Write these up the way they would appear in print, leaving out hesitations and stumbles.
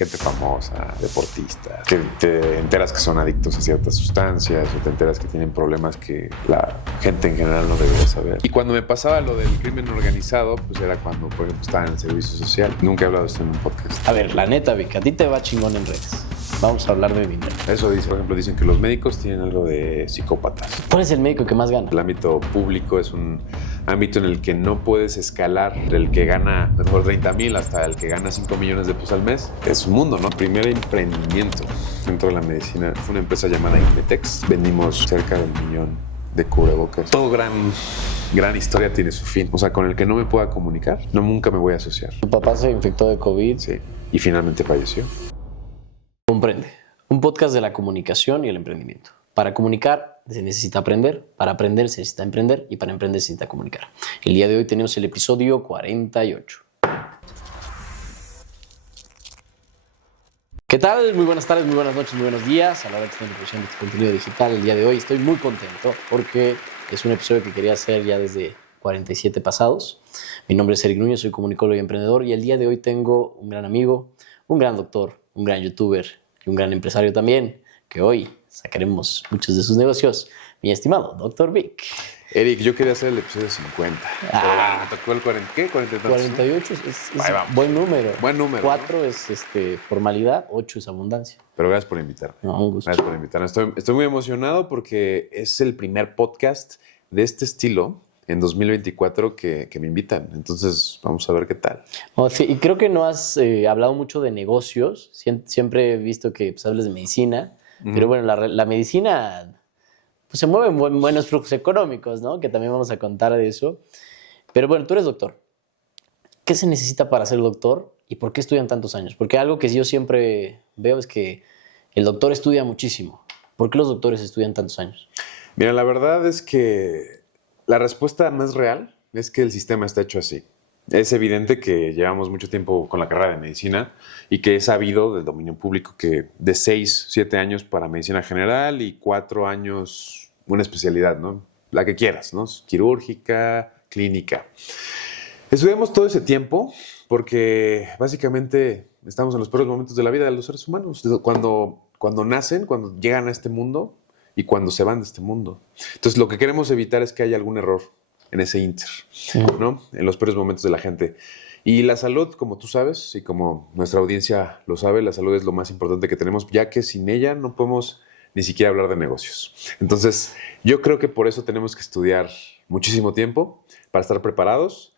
gente famosa, deportistas, que te enteras que son adictos a ciertas sustancias o te enteras que tienen problemas que la gente en general no debería saber. Y cuando me pasaba lo del crimen organizado, pues era cuando, por ejemplo, estaba en el servicio social. Nunca he hablado de esto en un podcast. A ver, la neta, Vic, a ti te va chingón en redes. Vamos a hablar de dinero. Eso dice, por ejemplo, dicen que los médicos tienen algo de psicópatas. ¿Cuál es el médico que más gana? El ámbito público es un ámbito en el que no puedes escalar del que gana mejor 30,000 hasta el que gana 5 millones de pesos al mes. Es un mundo, ¿no? Primer emprendimiento dentro de la medicina fue una empresa llamada Inmetex. Vendimos cerca de 1 millón de cubrebocas. Todo gran historia tiene su fin. O sea, con el que no me pueda comunicar, nunca me voy a asociar. Tu papá se infectó de COVID. Sí, y finalmente falleció. Comprende. Un podcast de la comunicación y el emprendimiento. Para comunicar se necesita aprender, para aprender se necesita emprender y para emprender se necesita comunicar. El día de hoy tenemos el episodio 48. ¿Qué tal? Muy buenas tardes, muy buenas noches, muy buenos días. A la hora que estén produciendo este contenido digital, el día de hoy estoy muy contento porque es un episodio que quería hacer ya desde 47 pasados. Mi nombre es Eric Núñez, soy comunicólogo y emprendedor y el día de hoy tengo un gran amigo, un gran doctor, un gran youtuber y un gran empresario también, que hoy sacaremos muchos de sus negocios, mi estimado Dr. Vic. Eric, yo quería hacer el episodio 50. Me tocó el 40, ¿qué? 48 es buen número. Buen número. 4 ¿no? Es formalidad, 8 es abundancia. Pero gracias por invitarme. No, un gusto. Gracias por invitarme. Estoy muy emocionado porque es el primer podcast de este estilo en 2024 que me invitan. Entonces, vamos a ver qué tal. Oh, sí, y creo que no has hablado mucho de negocios. Siempre he visto que pues, hablas de medicina. Pero bueno, la medicina pues, se mueve en buenos flujos económicos, ¿no? Que también vamos a contar de eso. Pero bueno, tú eres doctor. ¿Qué se necesita para ser doctor y por qué estudian tantos años? Porque algo que yo siempre veo es que el doctor estudia muchísimo. ¿Por qué los doctores estudian tantos años? Mira, la verdad es que la respuesta más real es que el sistema está hecho así. Es evidente que llevamos mucho tiempo con la carrera de medicina y que es sabido del dominio público que de 6, 7 años para medicina general y 4 años una especialidad, ¿no? La que quieras, ¿no? Quirúrgica, clínica. Estudiamos todo ese tiempo porque básicamente estamos en los peores momentos de la vida de los seres humanos. Cuando nacen, cuando llegan a este mundo y cuando se van de este mundo. Entonces, lo que queremos evitar es que haya algún error en ese inter, ¿no? En los peores momentos de la gente. Y la salud, como tú sabes, y como nuestra audiencia lo sabe, la salud es lo más importante que tenemos, ya que sin ella no podemos ni siquiera hablar de negocios. Entonces, yo creo que por eso tenemos que estudiar muchísimo tiempo para estar preparados.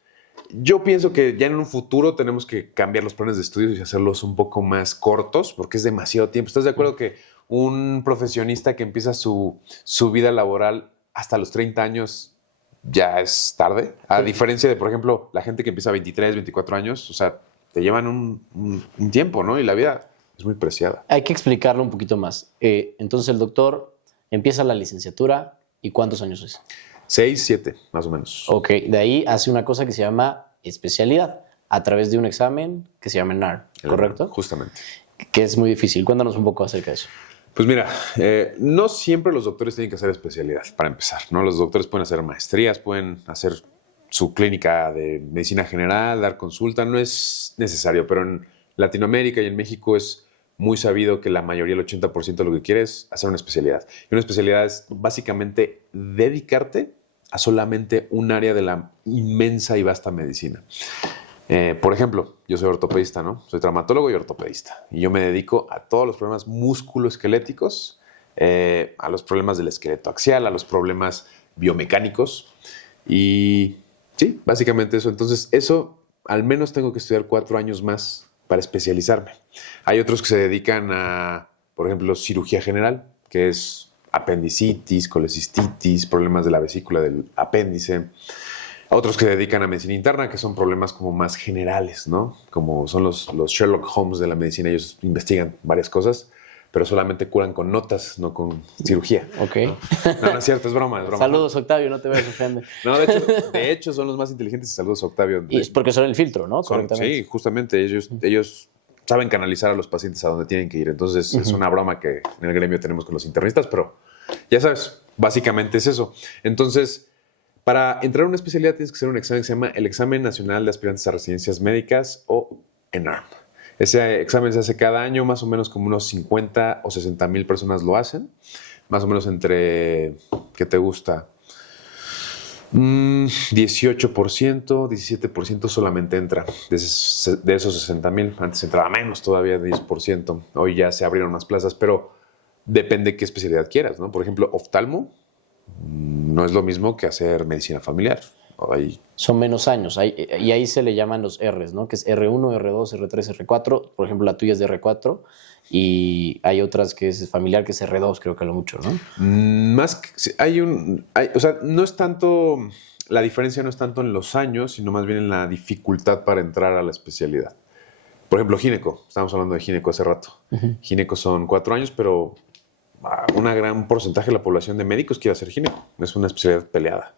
Yo pienso que ya en un futuro tenemos que cambiar los planes de estudios y hacerlos un poco más cortos, porque es demasiado tiempo. ¿Estás de acuerdo que un profesionista que empieza su vida laboral hasta los 30 años ya es tarde? A diferencia de, por ejemplo, la gente que empieza a 23, 24 años, o sea, te llevan un tiempo, ¿no? Y la vida es muy preciada. Hay que explicarlo un poquito más. Entonces, el doctor empieza la licenciatura y ¿cuántos años es? 6, 7, más o menos. Ok, de ahí hace una cosa que se llama especialidad a través de un examen que se llama NAR, ¿correcto? Justamente. Que es muy difícil. Cuéntanos un poco acerca de eso. Pues mira, no siempre los doctores tienen que hacer especialidad, para empezar, ¿no? Los doctores pueden hacer maestrías, pueden hacer su clínica de medicina general, dar consulta, no es necesario, pero en Latinoamérica y en México es muy sabido que la mayoría, el 80% de lo que quiere es hacer una especialidad. Y una especialidad es básicamente dedicarte a solamente un área de la inmensa y vasta medicina. Por ejemplo, yo soy ortopedista, ¿no? Soy traumatólogo y ortopedista. Y yo me dedico a todos los problemas musculoesqueléticos, a los problemas del esqueleto axial, a los problemas biomecánicos. Y sí, básicamente eso. Entonces, eso al menos tengo que estudiar 4 años más para especializarme. Hay otros que se dedican a, por ejemplo, cirugía general, que es apendicitis, colecistitis, problemas de la vesícula del apéndice. Otros que se dedican a medicina interna, que son problemas como más generales, ¿no? Como son los Sherlock Holmes de la medicina. Ellos investigan varias cosas, pero solamente curan con notas, no con cirugía. Ok. No es cierto, es broma, es broma. Saludos, Octavio, no te vayas a ofender. No, de hecho son los más inteligentes. Saludos, Octavio. Y es porque son el filtro, ¿no? Sí, justamente. Ellos saben canalizar a los pacientes a donde tienen que ir. Entonces, es una broma que en el gremio tenemos con los internistas, pero ya sabes, básicamente es eso. Entonces, para entrar a una especialidad tienes que hacer un examen que se llama el Examen Nacional de Aspirantes a Residencias Médicas o ENARM. Ese examen se hace cada año, más o menos como unos 50 o 60 mil personas lo hacen. Más o menos entre, ¿qué te gusta? 18%, 17% solamente entra de esos 60 mil. Antes entraba menos todavía, 10%. Hoy ya se abrieron más plazas, pero depende qué especialidad quieras, ¿no? Por ejemplo, oftalmo no es lo mismo que hacer medicina familiar. Ahí, Son menos años. Y ahí se le llaman los Rs, ¿no? Que es R1, R2, R3, R4. Por ejemplo, la tuya es de R4. Y hay otras que es familiar, que es R2, creo que lo mucho, ¿no? más que, o sea, no es tanto, la diferencia no es tanto en los años, sino más bien en la dificultad para entrar a la especialidad. Por ejemplo, gineco. Estábamos hablando de gineco hace rato. Gineco son 4 años, pero una gran porcentaje de la población de médicos quiere hacer gineco. Es una especialidad peleada.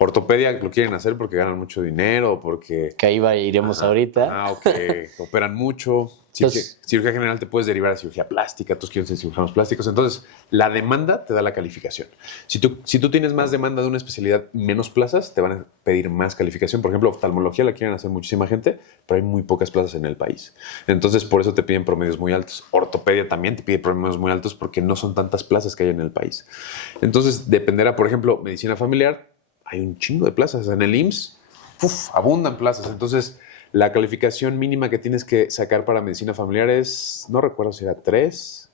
Ortopedia lo quieren hacer porque ganan mucho dinero, porque... Que ahí iremos ahorita. o que operan mucho. Entonces, Cirugía general te puedes derivar a cirugía plástica, todos quieren ser cirujanos plásticos. Entonces, la demanda te da la calificación. Si tú tienes más demanda de una especialidad y menos plazas, te van a pedir más calificación. Por ejemplo, oftalmología la quieren hacer muchísima gente, pero hay muy pocas plazas en el país. Entonces, por eso te piden promedios muy altos. Ortopedia también te pide promedios muy altos porque no son tantas plazas que hay en el país. Entonces, dependerá, por ejemplo, medicina familiar, hay un chingo de plazas. En el IMSS, abundan plazas. Entonces, la calificación mínima que tienes que sacar para medicina familiar es, no recuerdo si era 3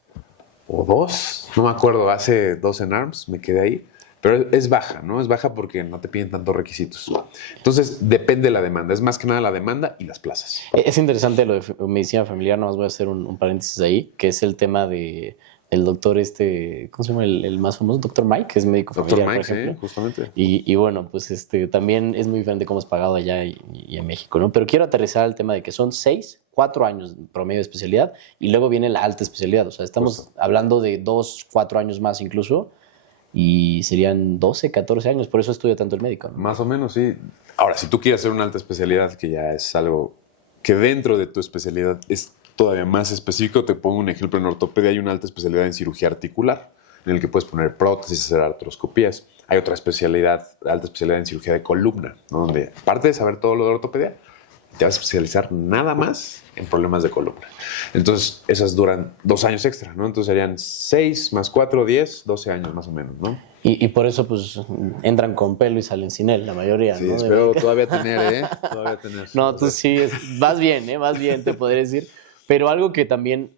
o 2, no me acuerdo, hace 2 en ARMS, me quedé ahí, pero es baja, ¿no? Es baja porque no te piden tantos requisitos. Entonces, depende de la demanda, es más que nada la demanda y las plazas. Es interesante lo de medicina familiar, nomás voy a hacer un paréntesis ahí, que es el tema de el doctor ¿cómo se llama el más famoso? Doctor Mike, que es médico familiar, Mike, por ejemplo. sí, justamente. Y bueno, pues también es muy diferente cómo es pagado allá y en México, ¿no? Pero quiero aterrizar al tema de que son 4 años promedio de especialidad y luego viene la alta especialidad. O sea, estamos hablando de 2, 4 años más incluso y serían 12, 14 años. Por eso estudia tanto el médico, ¿no? Más o menos, sí. Ahora, si tú quieres hacer una alta especialidad, que ya es algo que dentro de tu especialidad es todavía más específico, te pongo un ejemplo. En ortopedia hay una alta especialidad en cirugía articular, en el que puedes poner prótesis, hacer artroscopías. Hay otra especialidad, alta especialidad en cirugía de columna, ¿no? Donde, aparte de saber todo lo de ortopedia, te vas a especializar nada más en problemas de columna. Entonces, esas duran 2 años extra, ¿no? Entonces serían 6 más 4, 10, 12 años más o menos, ¿no? Y por eso, pues, entran con pelo y salen sin él, la mayoría, sí, ¿no? Espero todavía tener, Todavía tener. No, tú sí, vas bien, vas bien, te podría decir. Pero algo que también,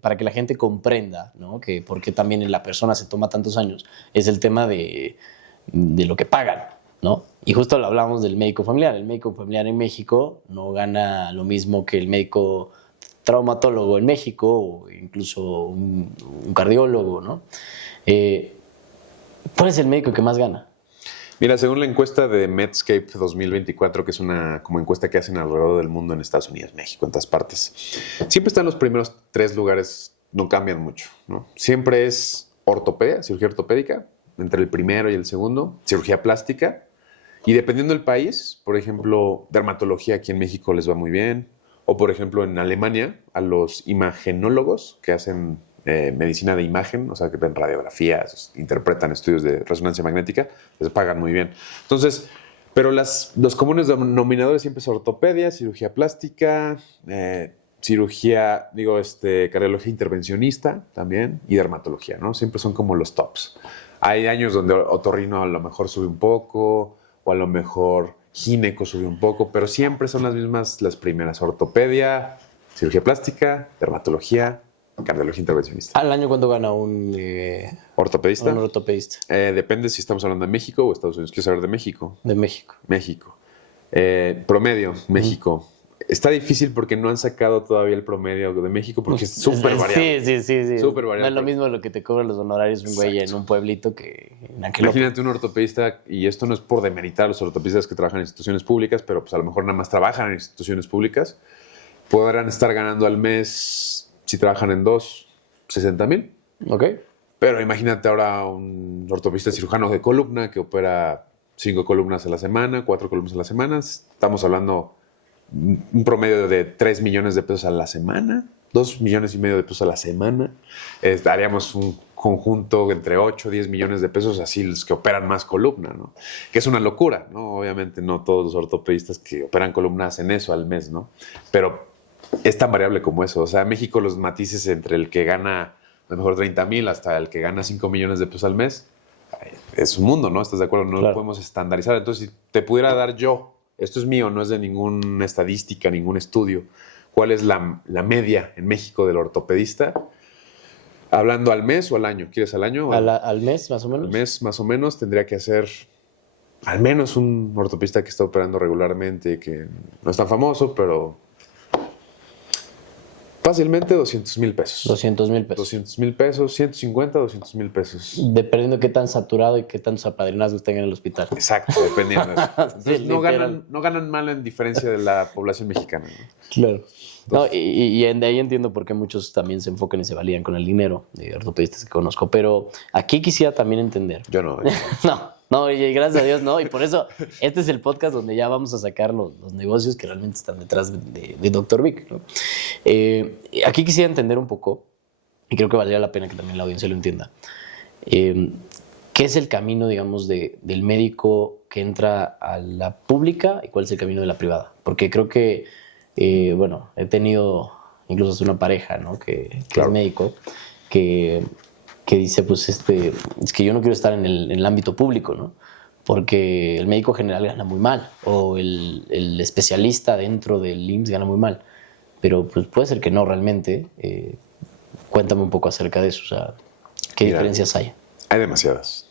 para que la gente comprenda, ¿no? Que por qué también la persona se toma tantos años, es el tema de lo que pagan, ¿no? Y justo lo hablamos del médico familiar. El médico familiar en México no gana lo mismo que el médico traumatólogo en México o incluso un cardiólogo, ¿no? ¿Cuál es el médico que más gana? Mira, según la encuesta de Medscape 2024, que es una como encuesta que hacen alrededor del mundo en Estados Unidos, México, en todas partes, siempre están los primeros 3 lugares, no cambian mucho, ¿no? Siempre es ortopedia, cirugía ortopédica, entre el primero y el segundo, cirugía plástica, y dependiendo del país, por ejemplo, dermatología aquí en México les va muy bien, o por ejemplo en Alemania, a los imagenólogos que hacen medicina de imagen, o sea, que ven radiografías, interpretan estudios de resonancia magnética, les pagan muy bien. Entonces, pero los comunes denominadores siempre son ortopedia, cirugía plástica, cardiología intervencionista también y dermatología, ¿no? Siempre son como los tops. Hay años donde otorrino a lo mejor sube un poco, o a lo mejor gineco sube un poco, pero siempre son las mismas las primeras: ortopedia, cirugía plástica, dermatología, cardiología intervencionista. ¿Al año cuánto gana un ortopedista? Un ortopedista. Depende si estamos hablando de México o Estados Unidos. Quiero saber de México. De México. México. Promedio, México. Está difícil porque no han sacado todavía el promedio de México porque es súper variable. Sí. Súper variable. No es lo mismo lo que te cobran los honorarios un güey en un pueblito que en aquel Imagínate un ortopedista, y esto no es por demeritar a los ortopedistas que trabajan en instituciones públicas, pero pues a lo mejor nada más trabajan en instituciones públicas, podrán estar ganando al mes, si trabajan en 2, 60,000. Ok. Pero imagínate ahora un ortopedista cirujano de columna que opera 5 columnas a la semana, 4 columnas a la semana. Estamos hablando un promedio de 3 millones de pesos a la semana, 2 millones y medio de pesos a la semana. Haríamos un conjunto entre 8 o 10 millones de pesos, así los que operan más columna, ¿no? Que es una locura, ¿no? Obviamente no todos los ortopedistas que operan columna hacen eso al mes, ¿no? Pero es tan variable como eso. O sea, en México los matices entre el que gana a lo mejor 30,000 hasta el que gana 5 millones de pesos al mes, es un mundo, ¿no? ¿Estás de acuerdo? No lo podemos estandarizar. Entonces, si te pudiera dar yo, esto es mío, no es de ninguna estadística, ningún estudio, ¿cuál es la media en México del ortopedista? Hablando al mes o al año. ¿Quieres al año? Al mes, más o menos. Al mes, más o menos, tendría que hacer al menos un ortopedista que está operando regularmente, que no es tan famoso, pero fácilmente 200,000 pesos. 200,000 pesos. 200,000 pesos, 150, 200,000 pesos. Dependiendo de qué tan saturado y qué tantos apadrinazgos tengan en el hospital. Exacto, dependiendo de eso. Entonces, Sí, no ganan mal en diferencia de la población mexicana, ¿no? Claro. No, y de ahí entiendo por qué muchos también se enfocan y se valían con el dinero, de ortopedistas que conozco. Pero aquí quisiera también entender. Yo no. No, y gracias a Dios, no. Y por eso este es el podcast donde ya vamos a sacar los negocios que realmente están detrás de Dr. Vic, ¿no? Aquí quisiera entender un poco, y creo que valdría la pena que también la audiencia lo entienda, ¿qué es el camino, digamos, del médico que entra a la pública y cuál es el camino de la privada? Porque creo que, bueno, he tenido incluso hasta una pareja, ¿no? que Claro. es médico, que dice, pues, es que yo no quiero estar en el ámbito público, ¿no? Porque el médico general gana muy mal, o el especialista dentro del IMSS gana muy mal. Pero pues puede ser que no realmente. Cuéntame un poco acerca de eso, o sea, ¿qué diferencias hay? Hay demasiadas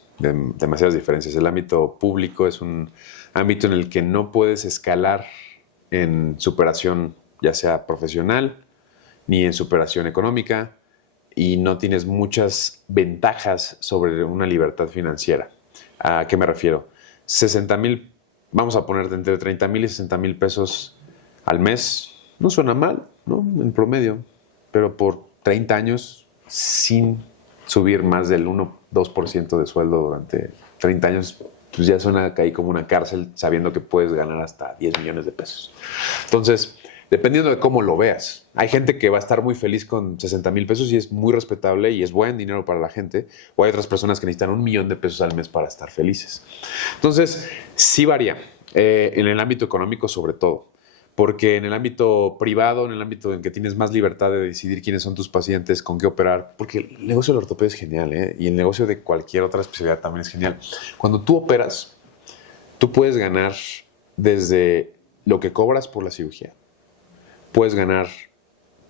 diferencias. El ámbito público es un ámbito en el que no puedes escalar en superación, ya sea profesional, ni en superación económica, y no tienes muchas ventajas sobre una libertad financiera. ¿A qué me refiero? 60,000, vamos a ponerte entre 30,000 y 60,000 pesos al mes. No suena mal, ¿no? En promedio, pero por 30 años sin subir más del 1-2% de sueldo durante 30 años, pues ya suena ahí como una cárcel, sabiendo que puedes ganar hasta 10 millones de pesos. Entonces, dependiendo de cómo lo veas, hay gente que va a estar muy feliz con 60,000 pesos y es muy respetable y es buen dinero para la gente, o hay otras personas que necesitan 1,000,000 de pesos al mes para estar felices. Entonces, sí varía, en el ámbito económico sobre todo. Porque en el ámbito privado, en el ámbito en que tienes más libertad de decidir quiénes son tus pacientes, con qué operar, porque el negocio de la ortopedia es genial, ¿eh? Y el negocio de cualquier otra especialidad también es genial. Cuando tú operas, tú puedes ganar desde lo que cobras por la cirugía, puedes ganar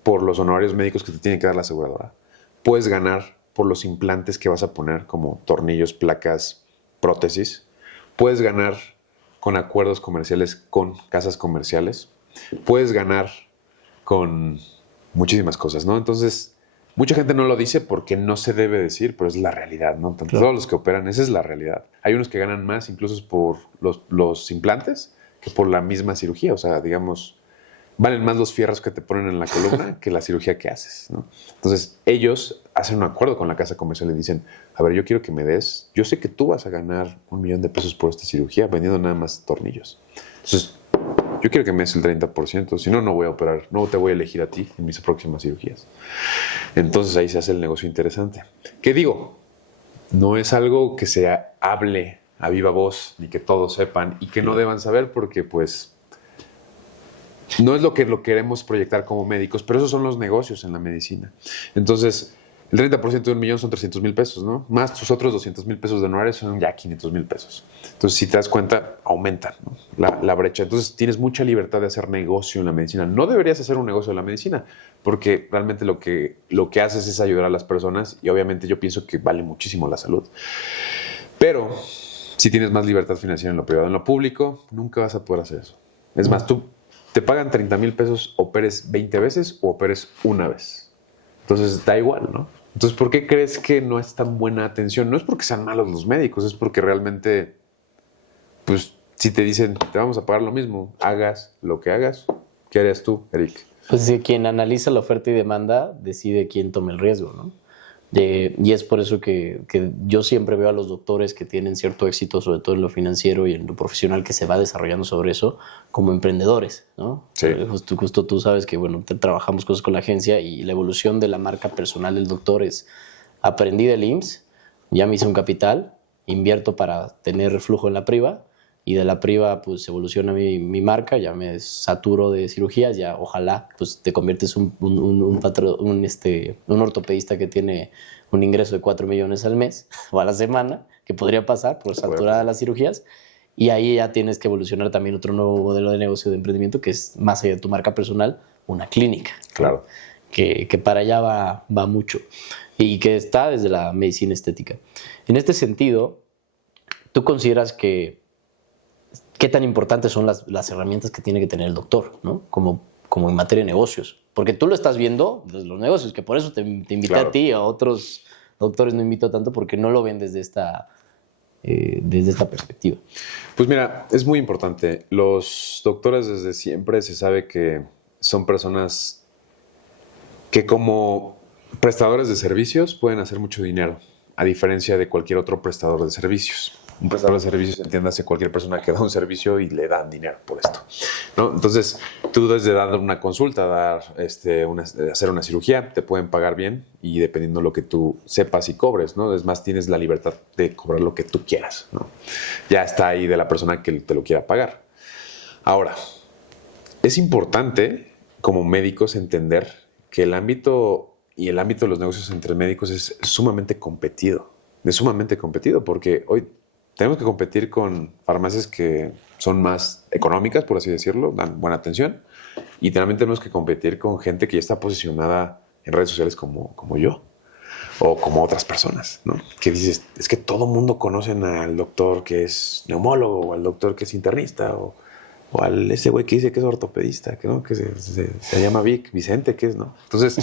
por los honorarios médicos que te tiene que dar la aseguradora, puedes ganar por los implantes que vas a poner, como tornillos, placas, prótesis, puedes ganar con acuerdos comerciales con casas comerciales, puedes ganar con muchísimas cosas, ¿no? Entonces, mucha gente no lo dice porque no se debe decir, pero es la realidad, ¿no? Tanto todos los que operan, esa es la realidad. Hay unos que ganan más incluso por los implantes que por la misma cirugía. O sea, digamos, valen más los fierros que te ponen en la columna que la cirugía que haces, ¿no? Entonces, ellos hacen un acuerdo con la casa comercial y dicen, a ver, yo quiero que me des, yo sé que tú vas a ganar 1,000,000 de pesos por esta cirugía vendiendo nada más tornillos. Entonces, yo quiero que me des el 30%, si no, no voy a operar, no te voy a elegir a ti en mis próximas cirugías. Entonces, ahí se hace el negocio interesante. ¿Qué digo? No es algo que se hable a viva voz, ni que todos sepan, y que no deban saber porque, pues, no es lo que lo queremos proyectar como médicos, pero esos son los negocios en la medicina. Entonces, el 30% de 1,000,000 son 300,000 pesos, ¿no? Más tus otros 200,000 pesos de honorarios son ya 500,000 pesos. Entonces, si te das cuenta, aumentan, ¿no? la brecha. Entonces, tienes mucha libertad de hacer negocio en la medicina. No deberías hacer un negocio en la medicina, porque realmente lo que haces es ayudar a las personas y obviamente yo pienso que vale muchísimo la salud. Pero, si tienes más libertad financiera en lo privado, en lo público, nunca vas a poder hacer eso. Es más, tú te pagan 30,000 pesos, operes 20 veces o operes una vez. Entonces, da igual, ¿no? Entonces, ¿por qué crees que no es tan buena atención? No es porque sean malos los médicos, es porque realmente, pues, si te dicen, te vamos a pagar lo mismo, hagas lo que hagas, ¿qué harías tú, Eric? Pues sí, quien analiza la oferta y demanda decide quién toma el riesgo, ¿no? Y es por eso que yo siempre veo a los doctores que tienen cierto éxito, sobre todo en lo financiero y en lo profesional que se va desarrollando sobre eso, como emprendedores, ¿no? Sí. Justo tú sabes que, bueno, trabajamos cosas con la agencia y la evolución de la marca personal del doctor es, aprendí del IMSS, ya me hice un capital, invierto para tener flujo en la priva y de la priva pues evoluciona mi marca, ya me saturo de cirugías, ya ojalá pues te conviertes un ortopedista que tiene un ingreso de 4 millones al mes o a la semana, que podría pasar por saturada las cirugías, y ahí ya tienes que evolucionar también otro nuevo modelo de negocio de emprendimiento que es más allá de tu marca personal, una clínica. Claro. Que para allá va mucho y que está desde la medicina estética. En este sentido, ¿tú consideras qué tan importantes son las herramientas que tiene que tener el doctor, ¿no? Como en materia de negocios? Porque tú lo estás viendo desde los negocios, que por eso te invité Claro. a ti, a otros doctores no invito tanto porque no lo ven desde esta perspectiva. Pues mira, es muy importante. Los doctores desde siempre se sabe que son personas que como prestadores de servicios pueden hacer mucho dinero, a diferencia de cualquier otro prestador de servicios. Un prestador de servicios, entiéndase, cualquier persona que da un servicio y le dan dinero por esto, ¿no? Entonces, tú desde dar una consulta, hacer una cirugía, te pueden pagar bien y dependiendo de lo que tú sepas y cobres, ¿no? Es más, tienes la libertad de cobrar lo que tú quieras, ¿no? Ya está ahí de la persona que te lo quiera pagar. Ahora, es importante como médicos entender que el ámbito de los negocios entre médicos es sumamente competido. Es sumamente competido porque hoy tenemos que competir con farmacias que son más económicas, por así decirlo, dan buena atención. Y también tenemos que competir con gente que ya está posicionada en redes sociales como yo o como otras personas, ¿no? Que dices, es que todo mundo conoce al doctor que es neumólogo o al doctor que es internista o al ese güey que dice que es ortopedista, que, ¿no? Que se llama Vicente, ¿qué es, no? Entonces,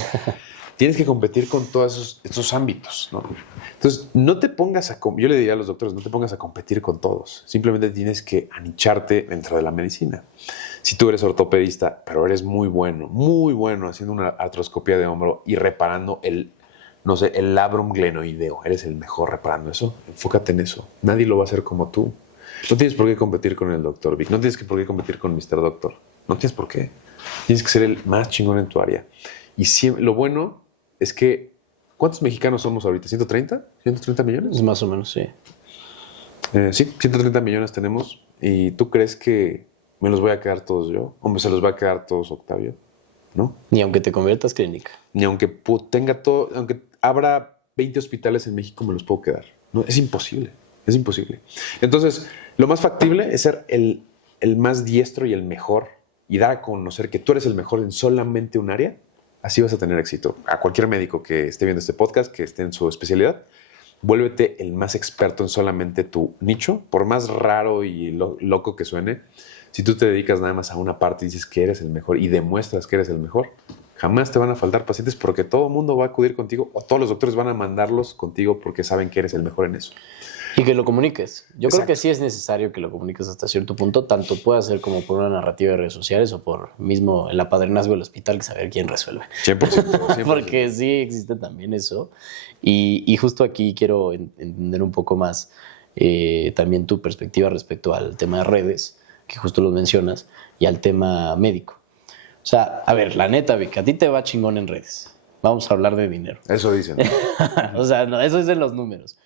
tienes que competir con todos esos ámbitos, ¿no? Entonces, no te pongas yo le diría a los doctores, no te pongas a competir con todos. Simplemente tienes que anicharte dentro de la medicina. Si tú eres ortopedista, pero eres muy bueno haciendo una artroscopia de hombro y reparando el labrum glenoideo, eres el mejor reparando eso, enfócate en eso. Nadie lo va a hacer como tú. No tienes por qué competir con el Dr. Vic, no tienes por qué competir con Mr. Doctor, no tienes por qué. Tienes que ser el más chingón en tu área. Y siempre, lo bueno es que, ¿cuántos mexicanos somos ahorita? ¿130? ¿130 millones? Más o menos, sí. Sí, 130 millones tenemos. ¿Y tú crees que me los voy a quedar todos yo? ¿O se los va a quedar todos Octavio? ¿No? Ni aunque te conviertas clínica. Ni aunque tenga todo, aunque abra 20 hospitales en México, me los puedo quedar. No, es imposible. Es imposible. Entonces, lo más factible es ser el más diestro y el mejor y dar a conocer que tú eres el mejor en solamente un área. Así vas a tener éxito. A cualquier médico que esté viendo este podcast, que esté en su especialidad, vuélvete el más experto en solamente tu nicho. Por más raro y loco que suene, si tú te dedicas nada más a una parte y dices que eres el mejor y demuestras que eres el mejor, jamás te van a faltar pacientes porque todo el mundo va a acudir contigo o todos los doctores van a mandarlos contigo porque saben que eres el mejor en eso. Y que lo comuniques. Yo Exacto. creo que sí es necesario que lo comuniques hasta cierto punto, tanto puede ser como por una narrativa de redes sociales o por mismo el apadrinazgo del hospital, que saber quién resuelve. 100%. Porque sí existe también eso. Y justo aquí quiero entender un poco más también tu perspectiva respecto al tema de redes, que justo lo mencionas, y al tema médico. O sea, a ver, la neta, Vic, a ti te va chingón en redes. Vamos a hablar de dinero. Eso dicen. O sea, no, eso es en los números.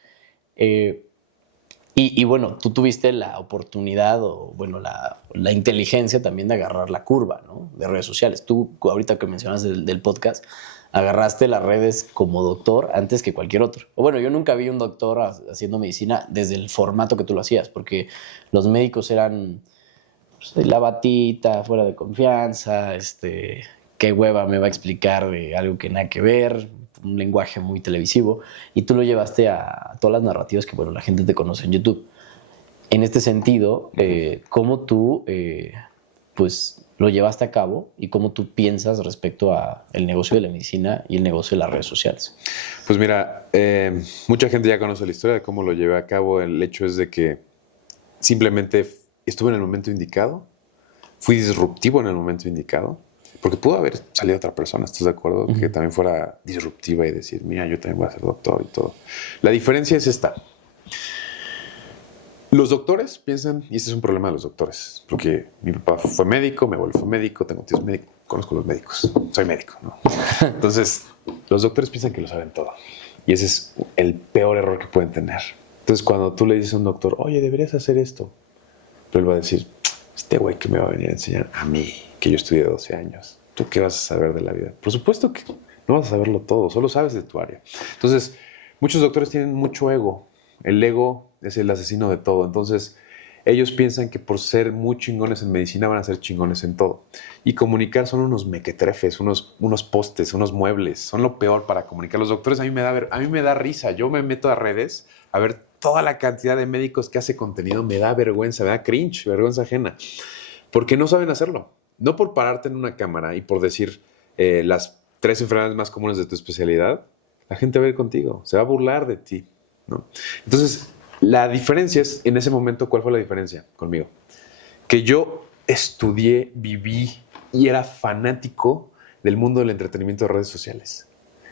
Y bueno, tú tuviste la oportunidad o, bueno, la inteligencia también de agarrar la curva, ¿no? De redes sociales. Tú, ahorita que mencionas del podcast, agarraste las redes como doctor antes que cualquier otro. O bueno, yo nunca vi un doctor haciendo medicina desde el formato que tú lo hacías, porque los médicos eran pues, la batita, fuera de confianza, qué hueva me va a explicar de algo que nada que ver, un lenguaje muy televisivo, y tú lo llevaste a todas las narrativas que, bueno, la gente te conoce en YouTube. En este sentido, ¿cómo tú, pues, lo llevaste a cabo y cómo tú piensas respecto a el negocio de la medicina y el negocio de las redes sociales? Pues mira, mucha gente ya conoce la historia de cómo lo llevé a cabo. El hecho es de que simplemente estuve en el momento indicado, fui disruptivo en el momento indicado, porque pudo haber salido otra persona, ¿estás de acuerdo? Uh-huh. Que también fuera disruptiva y decir, mira, yo también voy a ser doctor y todo. La diferencia es esta. Los doctores piensan, y este es un problema de los doctores, porque mi papá fue médico, mi abuelo fue médico, tengo tíos médicos, conozco a los médicos, soy médico, ¿no? Entonces, los doctores piensan que lo saben todo. Y ese es el peor error que pueden tener. Entonces, cuando tú le dices a un doctor, oye, deberías hacer esto, Pero él va a decir, este güey que me va a venir a enseñar a mí, que yo estudié 12 años. ¿Tú qué vas a saber de la vida? Por supuesto que no vas a saberlo todo, solo sabes de tu área. Entonces, muchos doctores tienen mucho ego. El ego es el asesino de todo. Entonces, ellos piensan que por ser muy chingones en medicina van a ser chingones en todo. Y comunicar son unos mequetrefes, unos postes, unos muebles. Son lo peor para comunicar. Los doctores a mí me da risa. Yo me meto a redes a ver toda la cantidad de médicos que hace contenido. Me da vergüenza, me da cringe, vergüenza ajena. Porque no saben hacerlo. No por pararte en una cámara y por decir las 3 enfermedades más comunes de tu especialidad. La gente va a ir contigo, se va a burlar de ti, ¿no? Entonces, la diferencia es, en ese momento, ¿cuál fue la diferencia conmigo? Que yo estudié, viví y era fanático del mundo del entretenimiento de redes sociales.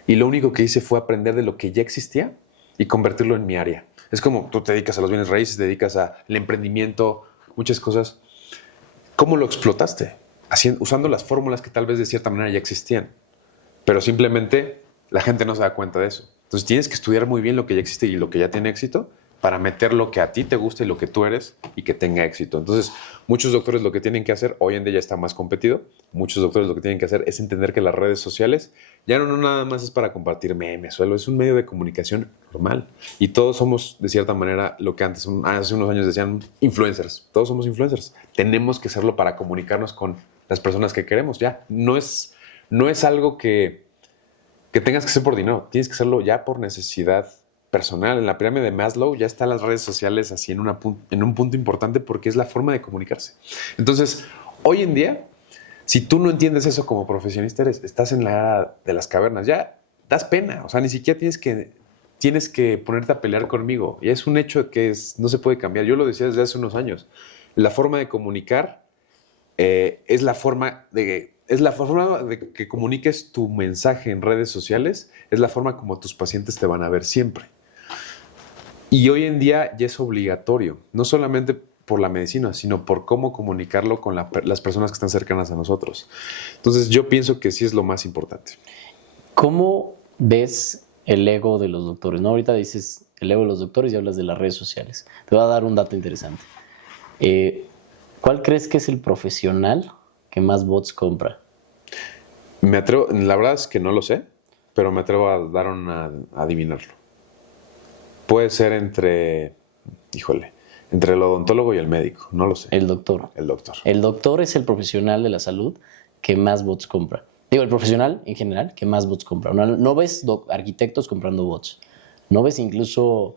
Y lo único que hice fue aprender de lo que ya existía y convertirlo en mi área. Es como tú te dedicas a los bienes raíces, te dedicas al emprendimiento, muchas cosas. ¿Cómo lo explotaste? Usando las fórmulas que tal vez de cierta manera ya existían. Pero simplemente la gente no se da cuenta de eso. Entonces tienes que estudiar muy bien lo que ya existe y lo que ya tiene éxito para meter lo que a ti te gusta y lo que tú eres y que tenga éxito. Entonces, muchos doctores lo que tienen que hacer, hoy en día ya está más competido, muchos doctores lo que tienen que hacer es entender que las redes sociales ya no nada más es para compartir memes, solo es un medio de comunicación normal. Y todos somos, de cierta manera, lo que antes, hace unos años decían influencers. Todos somos influencers. Tenemos que hacerlo para comunicarnos con las personas que queremos. Ya, no es algo que tengas que hacer por dinero, tienes que hacerlo ya por necesidad personal. En la pirámide de Maslow ya están las redes sociales así en un punto importante porque es la forma de comunicarse. Entonces, hoy en día, si tú no entiendes eso como profesionista, estás en la era de las cavernas, ya das pena, o sea, ni siquiera tienes que ponerte a pelear conmigo. Y es un hecho que no se puede cambiar. Yo lo decía desde hace unos años. La forma de comunicar es la forma de que comuniques tu mensaje en redes sociales, es la forma como tus pacientes te van a ver siempre. Y hoy en día ya es obligatorio, no solamente por la medicina, sino por cómo comunicarlo con las personas que están cercanas a nosotros. Entonces yo pienso que sí es lo más importante. ¿Cómo ves el ego de los doctores? ¿No? Ahorita dices el ego de los doctores y hablas de las redes sociales. Te voy a dar un dato interesante. ¿Cuál crees que es el profesional que más bots compra? La verdad es que no lo sé, pero me atrevo a adivinarlo. Puede ser entre el odontólogo y el médico, no lo sé. El doctor. El doctor. El doctor es el profesional de la salud que más bots compra. Digo, el profesional en general que más bots compra. No ves arquitectos comprando bots. No ves incluso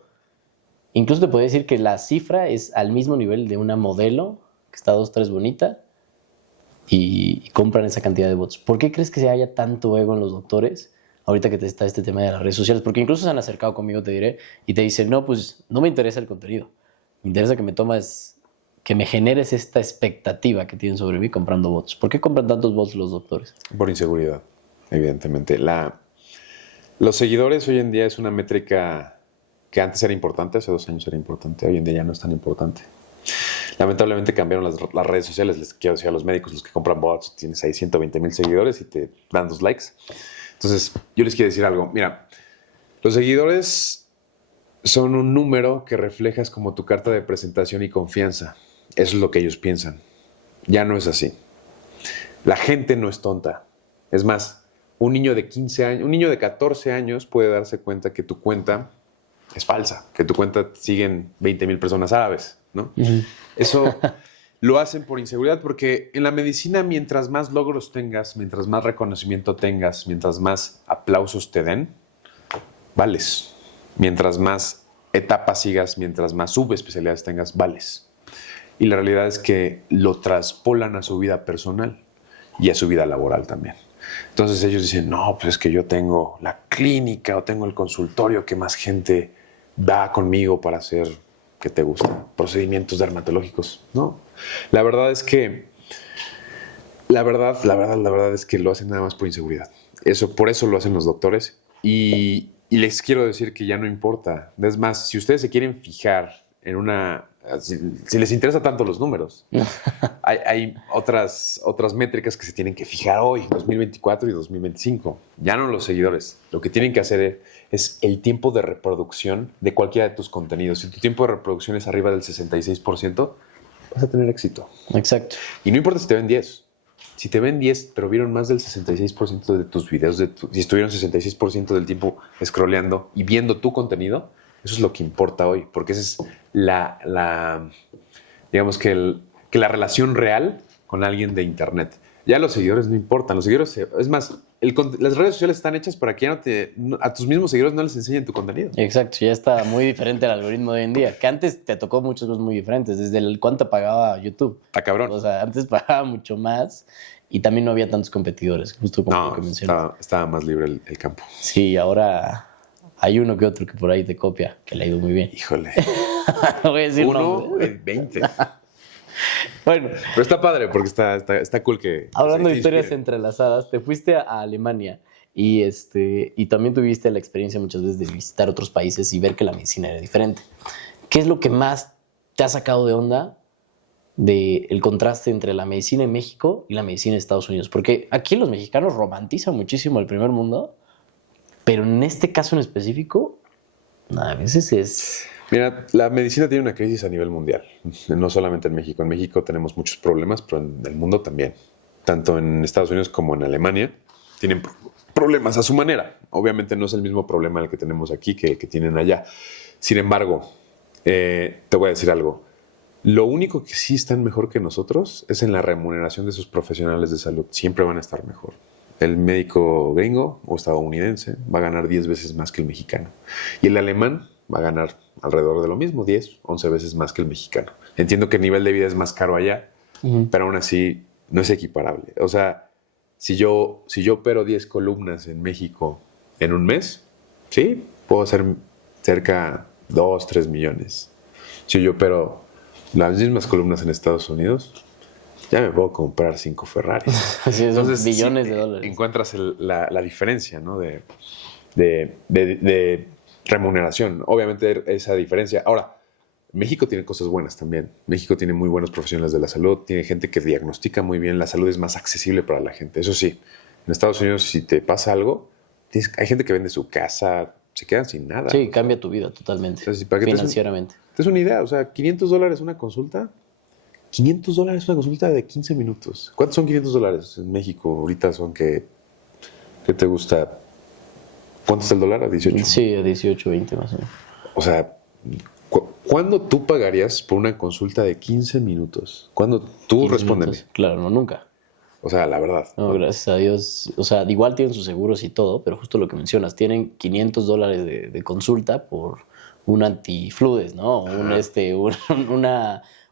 te podría decir que la cifra es al mismo nivel de una modelo que está 2, 3 bonita y compran esa cantidad de bots. ¿Por qué crees que haya tanto ego en los doctores ahorita que está este tema de las redes sociales? Porque incluso se han acercado conmigo, te diré, y te dicen, no, pues no me interesa el contenido. Me interesa que me generes esta expectativa que tienen sobre mí comprando bots. ¿Por qué compran tantos bots los doctores? Por inseguridad, evidentemente. Los seguidores hoy en día es una métrica que antes era importante, hace 2 años era importante, hoy en día ya no es tan importante. Lamentablemente cambiaron las redes sociales. Les quiero decir a los médicos, los que compran bots, tienes ahí 120,000 seguidores y te dan 2 likes. Entonces, yo les quiero decir algo. Mira, los seguidores son un número que reflejas como tu carta de presentación y confianza. Eso es lo que ellos piensan. Ya no es así. La gente no es tonta. Es más, un niño de 15 años, un niño de 14 años puede darse cuenta que tu cuenta es falsa, que tu cuenta siguen 20,000 personas árabes, ¿no? Uh-huh. Eso lo hacen por inseguridad, porque en la medicina, mientras más logros tengas, mientras más reconocimiento tengas, mientras más aplausos te den, vales. Mientras más etapas sigas, mientras más subespecialidades tengas, vales. Y la realidad es que lo traspolan a su vida personal y a su vida laboral también. Entonces ellos dicen, no, pues es que yo tengo la clínica o tengo el consultorio que más gente va conmigo para hacer, ¿qué te gusta? Procedimientos dermatológicos. No, la verdad es que lo hacen nada más por inseguridad. Por eso lo hacen los doctores. Y les quiero decir que ya no importa. Es más, si ustedes se quieren fijar en si les interesa tanto los números, hay otras métricas que se tienen que fijar hoy, 2024 y 2025. Ya no los seguidores. Lo que tienen que hacer es el tiempo de reproducción de cualquiera de tus contenidos. Si tu tiempo de reproducción es arriba del 66%, vas a tener éxito. Exacto. Y no importa si te ven 10. Si te ven 10, pero vieron más del 66% de tus videos, si estuvieron 66% del tiempo scrolleando y viendo tu contenido, eso es lo que importa hoy, porque esa es digamos que la relación real con alguien de Internet. Ya los seguidores no importan, los seguidores, es más, las redes sociales están hechas para que ya a tus mismos seguidores no les enseñen tu contenido. Exacto, ya está muy diferente el algoritmo de hoy en día, que antes te tocó muchas cosas muy diferentes, desde el cuánto pagaba YouTube. Está cabrón. O sea, antes pagaba mucho más y también no había tantos competidores, justo como lo que mencionas. Estaba más libre el campo. Sí, ahora hay uno que otro que por ahí te copia, que le ha ido muy bien. Híjole. No voy a decir Uno nombres. en 20. Bueno, Pero está padre porque está cool que... hablando te de historias inspire. entrelazadas, te fuiste a Alemania y también tuviste la experiencia muchas veces de visitar otros países y ver que la medicina era diferente. ¿Qué es lo que más te ha sacado de onda del contraste entre la medicina en México y la medicina en Estados Unidos? Porque aquí los mexicanos romantizan muchísimo el primer mundo, pero en este caso en específico, a veces es... Mira, la medicina tiene una crisis a nivel mundial, no solamente en México. En México tenemos muchos problemas, pero en el mundo también. Tanto en Estados Unidos como en Alemania tienen problemas a su manera. Obviamente no es el mismo problema el que tenemos aquí que el que tienen allá. Sin embargo, te voy a decir algo. Lo único que sí están mejor que nosotros es en la remuneración de sus profesionales de salud. Siempre van a estar mejor. El médico gringo o estadounidense va a ganar 10 veces más que el mexicano. Y el alemán va a ganar alrededor de lo mismo, 10, 11 veces más que el mexicano. Entiendo que el nivel de vida es más caro allá, pero aún así no es equiparable. O sea, si yo opero 10 columnas en México en un mes, sí, puedo hacer cerca 2, 3 millones. Si yo opero las mismas columnas en Estados Unidos, ya me puedo comprar 5 Ferraris. Así es, Entonces, billones sí, de dólares. encuentras la diferencia, ¿no? de remuneración. Obviamente esa diferencia. Ahora, México tiene cosas buenas también. México tiene muy buenos profesionales de la salud, tiene gente que diagnostica muy bien, la salud es más accesible para la gente. Eso sí, en Estados Unidos si te pasa algo, hay gente que vende su casa, se quedan sin nada. Sí, cambia tu vida totalmente, Entonces, ¿para qué financieramente. te es una idea? O sea, $500 una consulta. $500 una consulta de 15 minutos. ¿Cuántos son $500 en México? Ahorita son ¿qué te gusta? ¿Cuánto está el dólar? ¿A 18? Sí, a 18, 20 más o menos. O sea, ¿cuándo tú pagarías por una consulta de 15 minutos? ¿Cuándo tú 15 respóndeme? minutos. Claro, no, nunca. O sea, la verdad. No, gracias a Dios. O sea, igual tienen sus seguros y todo, pero justo lo que mencionas, tienen $500 de consulta por un antifludes, ¿no?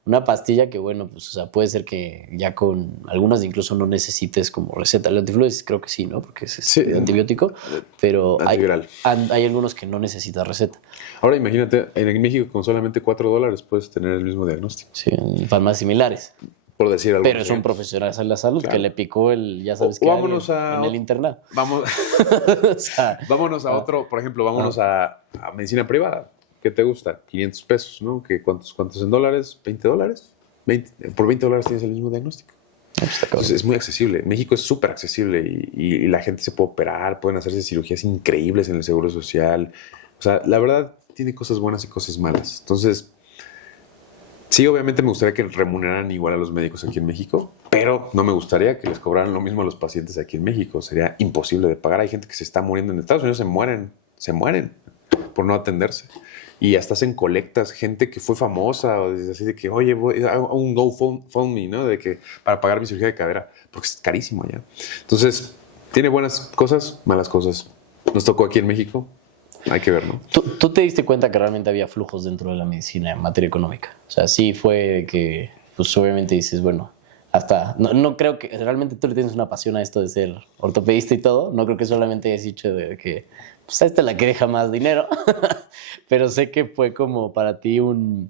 Una pastilla que, bueno, pues, o sea, puede ser que ya con algunas incluso no necesites como receta. El antifludes creo que sí, ¿no? Porque es Sí. antibiótico, pero Antiviral. hay algunos que no necesitan receta. Ahora imagínate, en México con solamente $4 puedes tener el mismo diagnóstico. Sí, en farmacias similares. Por decir algo. Pero es un profesional de la salud que le picó ya sabes que vámonos en el internado. Vamos, O sea, vámonos a otro, por ejemplo, vámonos a medicina privada. ¿Qué te gusta? 500 pesos, ¿no? ¿Cuántos en dólares? ¿$20? Por $20 tienes el mismo diagnóstico. Entonces, es muy accesible. México es súper accesible y la gente se puede operar, pueden hacerse cirugías increíbles en el Seguro Social. O sea, la verdad, tiene cosas buenas y cosas malas. Entonces, sí, obviamente me gustaría que remuneraran igual a los médicos aquí en México, pero no me gustaría que les cobraran lo mismo a los pacientes aquí en México. Sería imposible de pagar. Hay gente que se está muriendo en Estados Unidos, se mueren por no atenderse. Y hasta hacen colectas, gente que fue famosa, o así de que, oye, voy a un GoFundMe, ¿no? De que para pagar mi cirugía de cadera, porque es carísimo allá. Entonces, tiene buenas cosas, malas cosas. Nos tocó aquí en México, hay que ver, ¿no? ¿Tú te diste cuenta que realmente había flujos dentro de la medicina en materia económica? O sea, sí fue que, pues obviamente dices, bueno, hasta, no creo que realmente tú le tienes una pasión a esto de ser ortopedista y todo, no creo que solamente hayas dicho de que, pues esta es la que deja más dinero, pero sé que fue como para ti una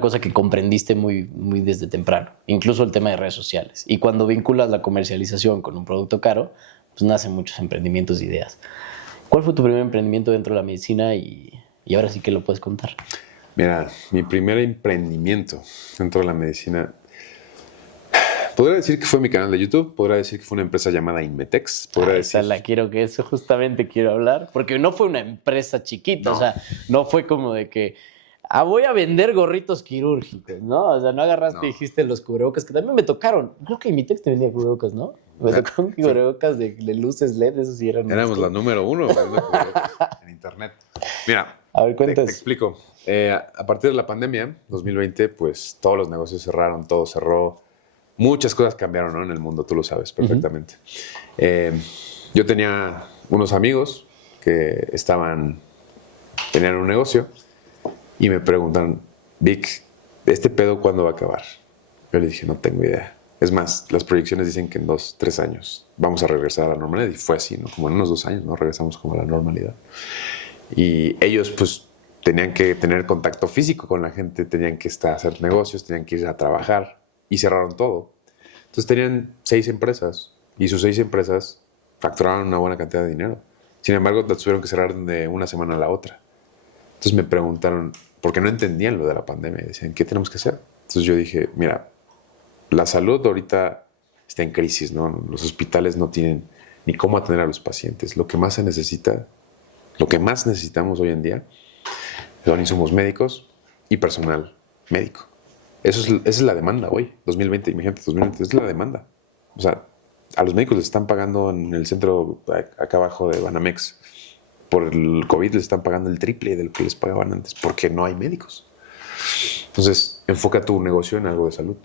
cosa que comprendiste muy, muy desde temprano, incluso el tema de redes sociales. Y cuando vinculas la comercialización con un producto caro, pues nacen muchos emprendimientos e ideas. ¿Cuál fue tu primer emprendimiento dentro de la medicina y ahora sí que lo puedes contar? Mira, mi primer emprendimiento dentro de la medicina, podría decir que fue mi canal de YouTube, podría decir que fue una empresa llamada Inmetex, podría decir... Esa la quiero, que eso justamente quiero hablar, porque no fue una empresa chiquita, No. o sea, no fue como de que voy a vender gorritos quirúrgicos, ¿no? O sea, no agarraste y dijiste los cubrebocas, que también me tocaron. Creo que Imitex te vendía cubrebocas, ¿no? Me tocaron cubrebocas de luces LED, esos sí eran... Éramos la número 1 en internet. Mira, a ver, te cuentas. explico. A partir de la pandemia, 2020, pues todos los negocios cerraron, todo cerró. Muchas cosas cambiaron, ¿no? En el mundo, tú lo sabes perfectamente. Yo tenía unos amigos que tenían un negocio y me preguntan, Vic, ¿este pedo cuándo va a acabar? Yo le dije, no tengo idea. Es más, las proyecciones dicen que en 2, 3 años vamos a regresar a la normalidad. Y fue así, ¿no? Como en unos 2 años, ¿no? Regresamos como a la normalidad. Y ellos, pues, tenían que tener contacto físico con la gente, tenían que hacer negocios, tenían que ir a trabajar y cerraron todo. Entonces tenían 6 empresas y sus 6 empresas facturaron una buena cantidad de dinero. Sin embargo, tuvieron que cerrar de una semana a la otra. Entonces me preguntaron, porque no entendían lo de la pandemia, y decían, ¿qué tenemos que hacer? Entonces yo dije, mira, la salud ahorita está en crisis, ¿no? Los hospitales no tienen ni cómo atender a los pacientes. Lo que más se necesita, lo que más necesitamos hoy en día son insumos médicos y personal médico. Esa es la demanda hoy, 2020, imagínate, 2020 es la demanda. O sea, a los médicos les están pagando en el centro, acá abajo de Banamex, por el COVID les están pagando el triple de lo que les pagaban antes, porque no hay médicos. Entonces, enfoca tu negocio en algo de salud.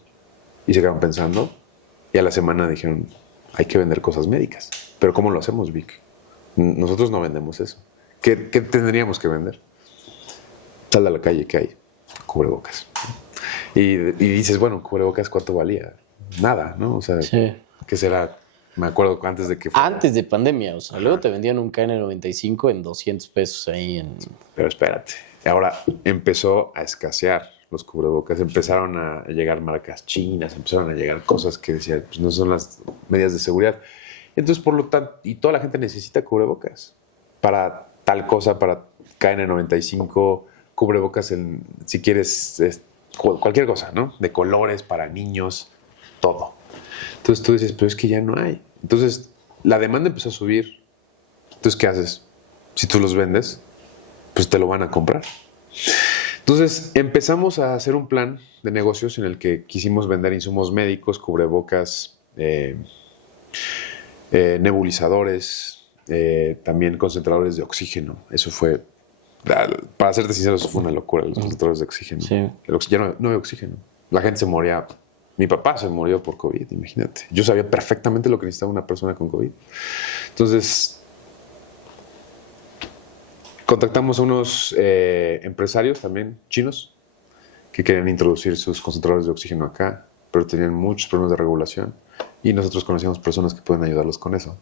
Y se quedaron pensando, y a la semana dijeron, hay que vender cosas médicas. Pero ¿cómo lo hacemos, Vic? Nosotros no vendemos eso. ¿Qué tendríamos que vender? Sal a la calle, ¿qué hay? Cubrebocas. Y dices, bueno, cubrebocas, ¿cuánto valía? Nada, ¿no? O sea, sí. ¿qué será? Me acuerdo antes de que fuera. Antes de pandemia, o sea, luego te vendían un KN95 en 200 pesos ahí en... Pero espérate, ahora empezó a escasear los cubrebocas, empezaron a llegar marcas chinas, empezaron a llegar cosas que decían, pues no son las medidas de seguridad. Entonces, por lo tanto, y toda la gente necesita cubrebocas para tal cosa, para KN95, cubrebocas si quieres, cualquier cosa, ¿no? De colores, para niños, todo. Entonces tú dices, pero es que ya no hay. Entonces la demanda empezó a subir. Entonces, ¿qué haces? Si tú los vendes, pues te lo van a comprar. Entonces empezamos a hacer un plan de negocios en el que quisimos vender insumos médicos, cubrebocas, nebulizadores, también concentradores de oxígeno. Eso fue, para serte sincero, eso fue una locura, los concentradores de oxígeno. Sí. Ya no hay oxígeno. La gente se moría. Mi papá se murió por COVID, imagínate. Yo sabía perfectamente lo que necesitaba una persona con COVID. Entonces, contactamos a unos empresarios también chinos que querían introducir sus concentradores de oxígeno acá, pero tenían muchos problemas de regulación y nosotros conocíamos personas que pueden ayudarlos con eso.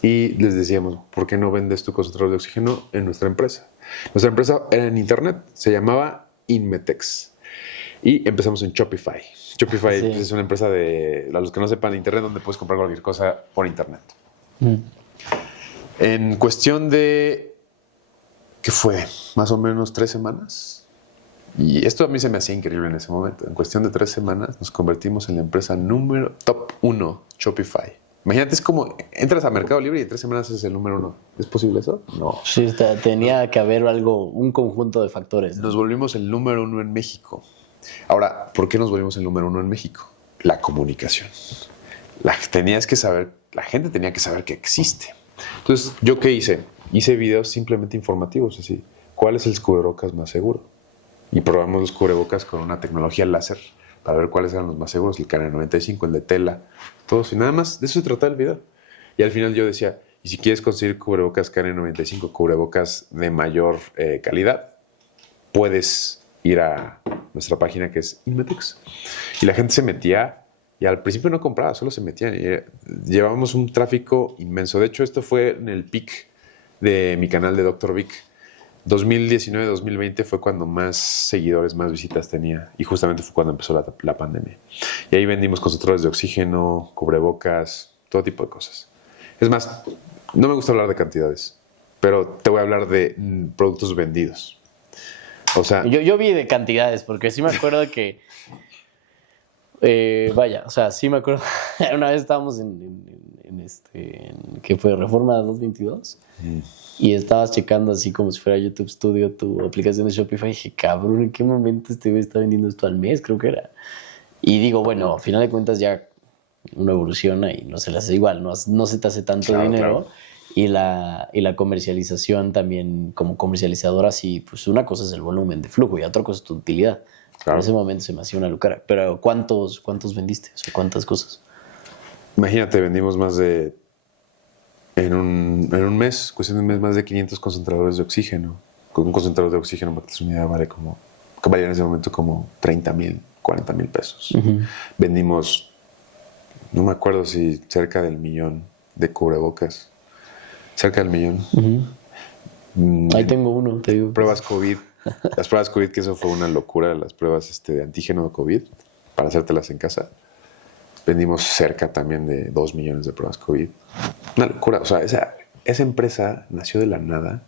Y les decíamos, ¿por qué no vendes tu concentrador de oxígeno en nuestra empresa? Nuestra empresa era en internet, se llamaba Inmetex. Y empezamos en Shopify. Shopify Sí. es una empresa a los que no sepan, de internet, donde puedes comprar cualquier cosa por internet. En cuestión de, ¿qué fue? Más o menos 3 semanas. Y esto a mí se me hacía increíble en ese momento. En cuestión de 3 semanas nos convertimos en la empresa top 1, Shopify. Imagínate, es como entras a Mercado Libre y en 3 semanas es el número 1. ¿Es posible eso? No. Sí, tenía que haber un conjunto de factores, ¿no? Nos volvimos el número 1 en México. Ahora, ¿por qué nos volvimos el número 1 en México? La comunicación. La gente tenía que saber que existe. Entonces, ¿yo qué hice? Hice videos simplemente informativos, así. ¿Cuál es el cubrebocas más seguro? Y probamos los cubrebocas con una tecnología láser para ver cuáles eran los más seguros, el KN95, el de tela, todos. Y nada más, de eso se trataba el video. Y al final yo decía, y si quieres conseguir cubrebocas KN95, cubrebocas de mayor calidad, puedes ir a nuestra página que es Inmetex. Y la gente se metía y al principio no compraba, solo se metían. Llevábamos un tráfico inmenso. De hecho, esto fue en el peak de mi canal de Dr. Vic. 2019-2020 fue cuando más seguidores, más visitas tenía. Y justamente fue cuando empezó la pandemia. Y ahí vendimos concentradores de oxígeno, cubrebocas, todo tipo de cosas. Es más, no me gusta hablar de cantidades, pero te voy a hablar de productos vendidos. O sea, yo vi de cantidades, porque sí me acuerdo que... vaya, o sea, sí me acuerdo. Una vez estábamos en ¿qué fue? Reforma 222. Y estabas checando así como si fuera YouTube Studio tu aplicación de Shopify. Y dije, cabrón, ¿en qué momento este güey está vendiendo esto al mes? Creo que era. Y digo, bueno, al final de cuentas ya uno evoluciona y no se le hace igual, no se te hace tanto dinero. Claro. Y la comercialización también, como comercializadora, sí, pues una cosa es el volumen de flujo y otra cosa es tu utilidad. Claro. En ese momento se me hacía una locura. Pero ¿cuántos vendiste? O sea, ¿cuántas cosas? Imagínate, vendimos más de... En un mes, cuestión de un mes, más de 500 concentradores de oxígeno. Un concentrador de oxígeno, para que tu unidad vale como... que valía en ese momento como 30,000, 40,000 pesos. Vendimos, no me acuerdo si cerca del 1,000,000 de cubrebocas. Cerca del 1,000,000. Ahí tengo uno, te digo. Pruebas COVID. Las pruebas COVID, que eso fue una locura, las pruebas de antígeno de COVID, para hacértelas en casa. Vendimos cerca también de 2 millones de pruebas COVID. Una locura. O sea, esa empresa nació de la nada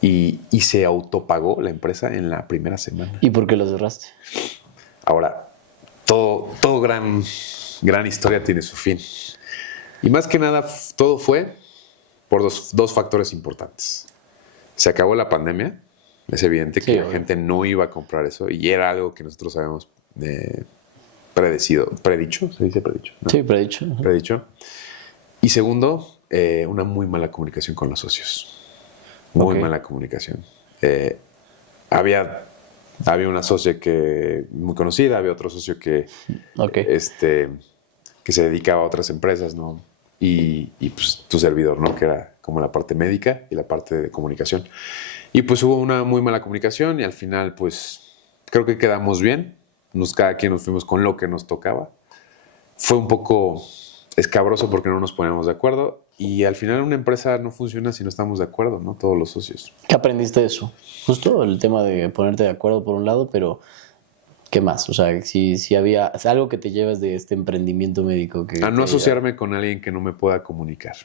y se autopagó la empresa en la primera semana. ¿Y por qué lo cerraste? Ahora, todo gran historia tiene su fin. Y más que nada, todo fue por dos factores importantes. Se acabó la pandemia. Es evidente que la gente no iba a comprar eso y era algo que nosotros habíamos predicho, ¿se dice predicho? ¿No? Sí, predicho. Predicho. Y segundo, una muy mala comunicación con los socios. Muy mala comunicación. Había una socia muy conocida, había otro socio que se dedicaba a otras empresas, ¿no? Y pues tu servidor, ¿no? Que era como la parte médica y la parte de comunicación. Y pues hubo una muy mala comunicación y al final pues creo que quedamos bien. Cada quien nos fuimos con lo que nos tocaba. Fue un poco escabroso porque no nos poníamos de acuerdo y al final una empresa no funciona si no estamos de acuerdo, ¿no? Todos los socios. ¿Qué aprendiste de eso? Justo el tema de ponerte de acuerdo por un lado, pero ¿qué más? O sea, si había algo que te llevas de este emprendimiento médico. A no asociarme con alguien que no me pueda comunicar.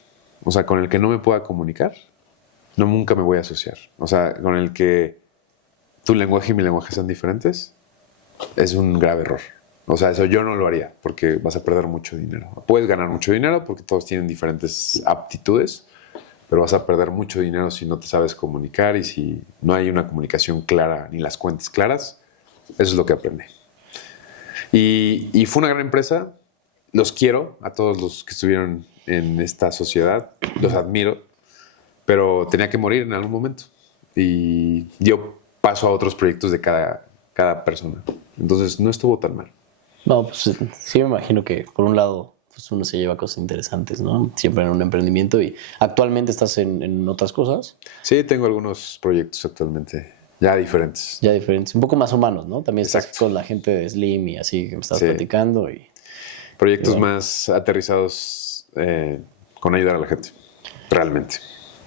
O sea, con el que no me pueda comunicar, nunca me voy a asociar. O sea, con el que tu lenguaje y mi lenguaje sean diferentes, es un grave error. O sea, eso yo no lo haría porque vas a perder mucho dinero. Puedes ganar mucho dinero porque todos tienen diferentes aptitudes, pero vas a perder mucho dinero si no te sabes comunicar y si no hay una comunicación clara ni las cuentas claras. Eso es lo que aprendí. Y fue una gran empresa. Los quiero a todos los que estuvieron en esta sociedad. Los admiro. Pero tenía que morir en algún momento. Y dio paso a otros proyectos de cada persona. Entonces no estuvo tan mal. No, pues sí me imagino que por un lado pues uno se lleva cosas interesantes, ¿no? Siempre en un emprendimiento. ¿Y actualmente estás en otras cosas? Sí, tengo algunos proyectos actualmente. Ya diferentes. Ya diferentes. Un poco más humanos, ¿no? También estás con la gente de Slim y así que me estabas platicando. Proyectos más aterrizados con ayudar a la gente. Realmente.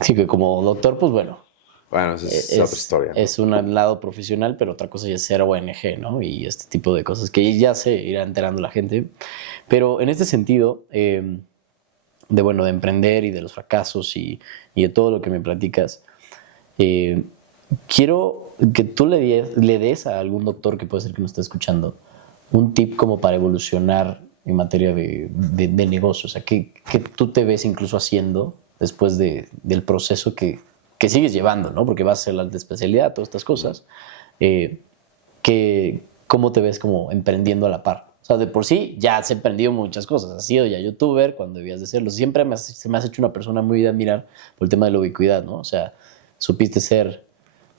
Sí, que como doctor, pues bueno. Bueno, es otra historia, ¿no? Es un lado profesional, pero otra cosa ya es ser ONG, ¿no? Y este tipo de cosas que ya se irá enterando la gente. Pero en este sentido, de emprender y de los fracasos y de todo lo que me platicas, quiero que tú le des a algún doctor que puede ser que nos esté escuchando un tip como para evolucionar en materia de negocio. O sea, que tú te ves incluso haciendo después del proceso que sigues llevando, ¿no? Porque vas a hacer la alta especialidad, todas estas cosas. ¿Cómo te ves como emprendiendo a la par? O sea, de por sí ya has emprendido muchas cosas. Has sido ya youtuber cuando debías de serlo. Siempre se me has hecho una persona muy de admirar por el tema de la ubicuidad, ¿no? O sea, supiste ser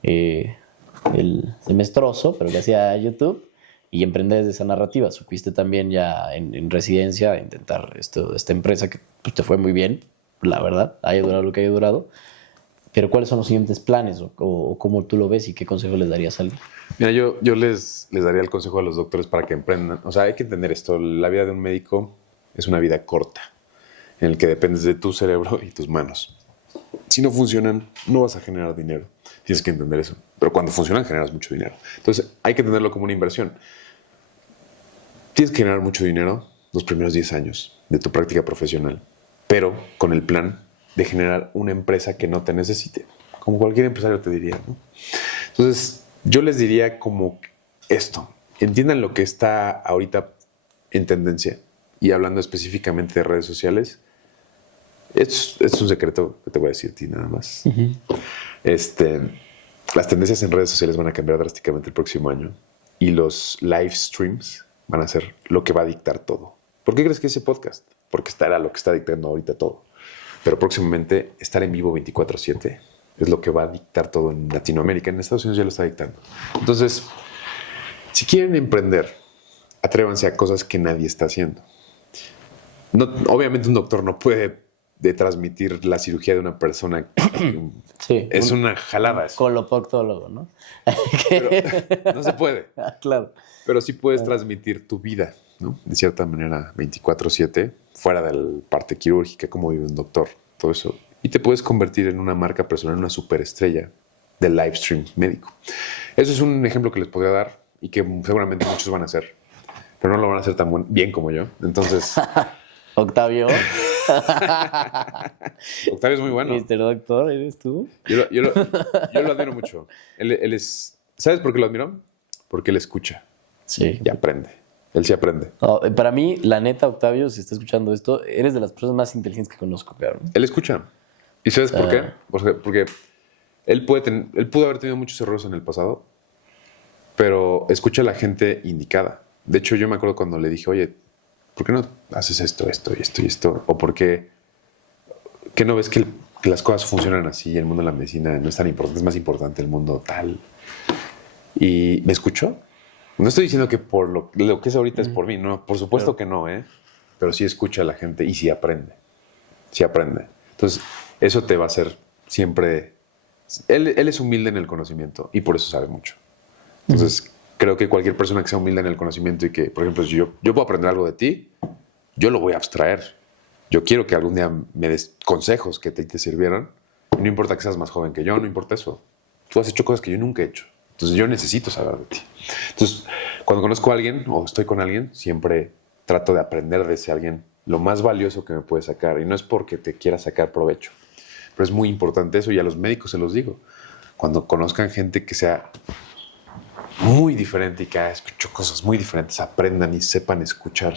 el semestroso, pero que hacía YouTube, y emprender desde esa narrativa. Supiste también ya en residencia intentar esta empresa que pues, te fue muy bien, la verdad, haya durado lo que haya durado. Pero ¿cuáles son los siguientes planes o cómo tú lo ves y qué consejo les darías a alguien? Mira, yo les daría el consejo a los doctores para que emprendan. O sea, hay que entender esto. La vida de un médico es una vida corta, en el que dependes de tu cerebro y tus manos. Si no funcionan, no vas a generar dinero. Tienes que entender eso. Pero cuando funcionan, generas mucho dinero. Entonces, hay que entenderlo como una inversión. Tienes que generar mucho dinero los primeros 10 años de tu práctica profesional, pero con el plan de generar una empresa que no te necesite, como cualquier empresario te diría, ¿no? Entonces, yo les diría como esto. Entiendan lo que está ahorita en tendencia y hablando específicamente de redes sociales. Es un secreto que te voy a decir a ti nada más. Las tendencias en redes sociales van a cambiar drásticamente el próximo año y los live streams van a ser lo que va a dictar todo. ¿Por qué crees que ese podcast? Porque estará lo que está dictando ahorita todo. Pero próximamente estar en vivo 24/7 es lo que va a dictar todo en Latinoamérica. En Estados Unidos ya lo está dictando. Entonces, si quieren emprender, atrévanse a cosas que nadie está haciendo. No, obviamente un doctor no puede transmitir la cirugía de una persona. Sí, es una jalada eso. Coloproctólogo, ¿no? Pero no se puede. Claro. Pero sí puedes transmitir tu vida, ¿no? De cierta manera, 24/7, fuera de la parte quirúrgica, como vive un doctor, todo eso. Y te puedes convertir en una marca personal, en una superestrella del live stream médico. Eso es un ejemplo que les podría dar y que seguramente muchos van a hacer, pero no lo van a hacer tan bien como yo. Entonces... Octavio. Octavio es muy bueno. Mr. Doctor, ¿eres tú? Yo lo admiro mucho. Él es... ¿Sabes por qué lo admiro? Porque él escucha. Sí. Y aprende. Él sí aprende. No, para mí, la neta, Octavio, si está escuchando esto, eres de las personas más inteligentes que conozco, cabrón. Él escucha. ¿Y sabes por qué? Porque él pudo haber tenido muchos errores en el pasado, pero escucha a la gente indicada. De hecho, yo me acuerdo cuando le dije, oye, ¿por qué no haces esto y esto? ¿O por qué no ves que las cosas funcionan así? El mundo de la medicina no es tan importante, es más importante el mundo tal. Y me escuchó. No estoy diciendo que por lo que es ahorita es por mí, no, por supuesto que no, pero sí escucha a la gente y sí aprende. Sí aprende. Entonces, eso te va a hacer siempre... Él es humilde en el conocimiento y por eso sabe mucho. Entonces, creo que cualquier persona que sea humilde en el conocimiento y que, por ejemplo, si yo puedo aprender algo de ti, yo lo voy a abstraer. Yo quiero que algún día me des consejos que te sirvieran. Y no importa que seas más joven que yo, no importa eso. Tú has hecho cosas que yo nunca he hecho. Entonces, yo necesito saber de ti. Entonces, cuando conozco a alguien o estoy con alguien, siempre trato de aprender de ese alguien lo más valioso que me puede sacar. Y no es porque te quiera sacar provecho, pero es muy importante eso y a los médicos se los digo. Cuando conozcan gente que sea muy diferente y que haya escuchado cosas muy diferentes, aprendan y sepan escuchar.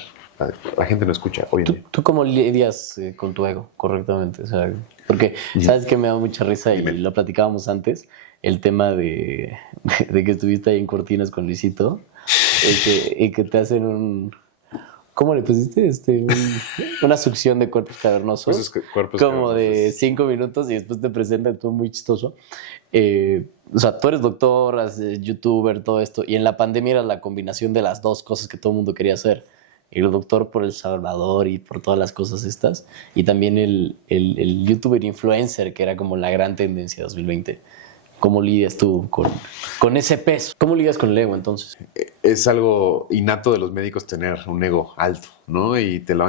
La gente no escucha hoy en día. ¿Tú cómo lidias con tu ego correctamente? O sea, porque sabes que me da mucha risa y lo platicábamos antes, el tema de que estuviste ahí en Cortinas con Luisito y que te hacen un... ¿Cómo le pusiste? Una succión de cuerpos cavernosos. Pues cuerpos como cavernosos. de 5 minutos y después te presentan todo muy chistoso. O sea, tú eres doctor, youtuber, todo esto. Y en la pandemia era la combinación de las dos cosas que todo el mundo quería hacer. El doctor por El Salvador y por todas las cosas estas. Y también el youtuber influencer, que era como la gran tendencia de 2020. ¿Cómo lidias tú con ese peso? ¿Cómo lidias con el ego entonces? Es algo innato de los médicos tener un ego alto, ¿no? Y te lo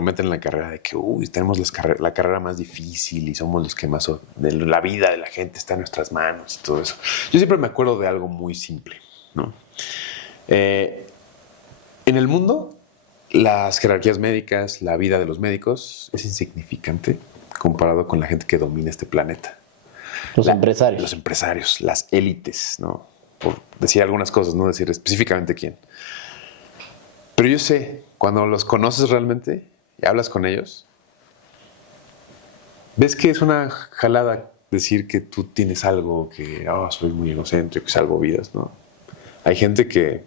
meten en la carrera de que, tenemos la carrera más difícil y somos los que más... La vida de la gente está en nuestras manos y todo eso. Yo siempre me acuerdo de algo muy simple, ¿no? En el mundo, las jerarquías médicas, la vida de los médicos es insignificante comparado con la gente que domina este planeta. Los empresarios. Los empresarios, las élites, ¿no? Por decir algunas cosas, no decir específicamente quién. Pero yo sé, cuando los conoces realmente y hablas con ellos, ves que es una jalada decir que tú tienes algo, que soy muy egocéntrico, que salvo vidas, ¿no? Hay gente que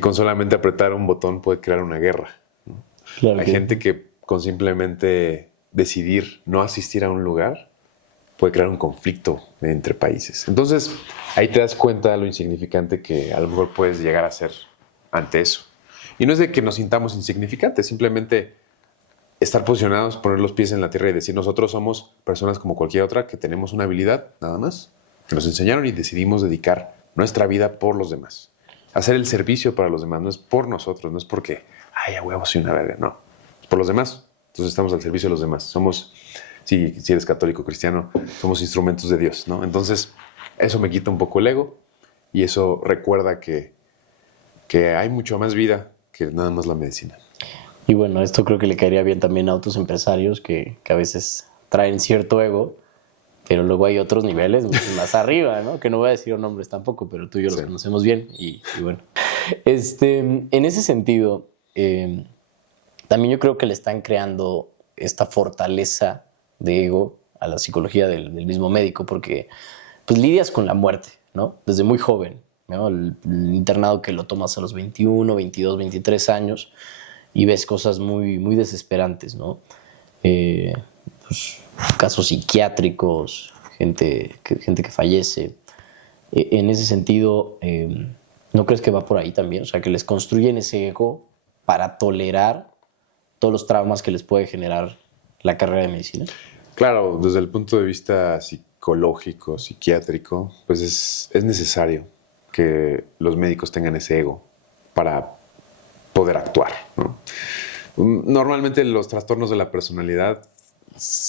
con solamente apretar un botón puede crear una guerra, ¿no? Claro. Hay gente que con simplemente decidir no asistir a un lugar puede crear un conflicto entre países. Entonces, ahí te das cuenta de lo insignificante que a lo mejor puedes llegar a ser ante eso. Y no es de que nos sintamos insignificantes, simplemente estar posicionados, poner los pies en la tierra y decir, nosotros somos personas como cualquier otra que tenemos una habilidad, nada más, que nos enseñaron y decidimos dedicar nuestra vida por los demás. Hacer el servicio para los demás, no es por nosotros, no es porque, a huevo, soy una verga, no. Es por los demás. Entonces estamos al servicio de los demás. Somos... Si eres católico, cristiano, somos instrumentos de Dios, ¿no? Entonces, eso me quita un poco el ego y eso recuerda que hay mucho más vida que nada más la medicina. Y bueno, esto creo que le caería bien también a otros empresarios que a veces traen cierto ego, pero luego hay otros niveles mucho más arriba, ¿no? Que no voy a decir nombres tampoco, pero tú y yo los conocemos bien y bueno. En ese sentido, también yo creo que le están creando esta fortaleza de ego a la psicología del mismo médico, porque pues lidias con la muerte, ¿no? Desde muy joven, ¿no? El internado que lo tomas a los 21, 22, 23 años y ves cosas muy, muy desesperantes, ¿no? Pues, casos psiquiátricos, gente que fallece. En ese sentido, ¿no crees que va por ahí también? O sea, que les construyen ese ego para tolerar todos los traumas que les puede generar la carrera de medicina. Claro, desde el punto de vista psicológico, psiquiátrico, pues es necesario que los médicos tengan ese ego para poder actuar, ¿no? Normalmente los trastornos de la personalidad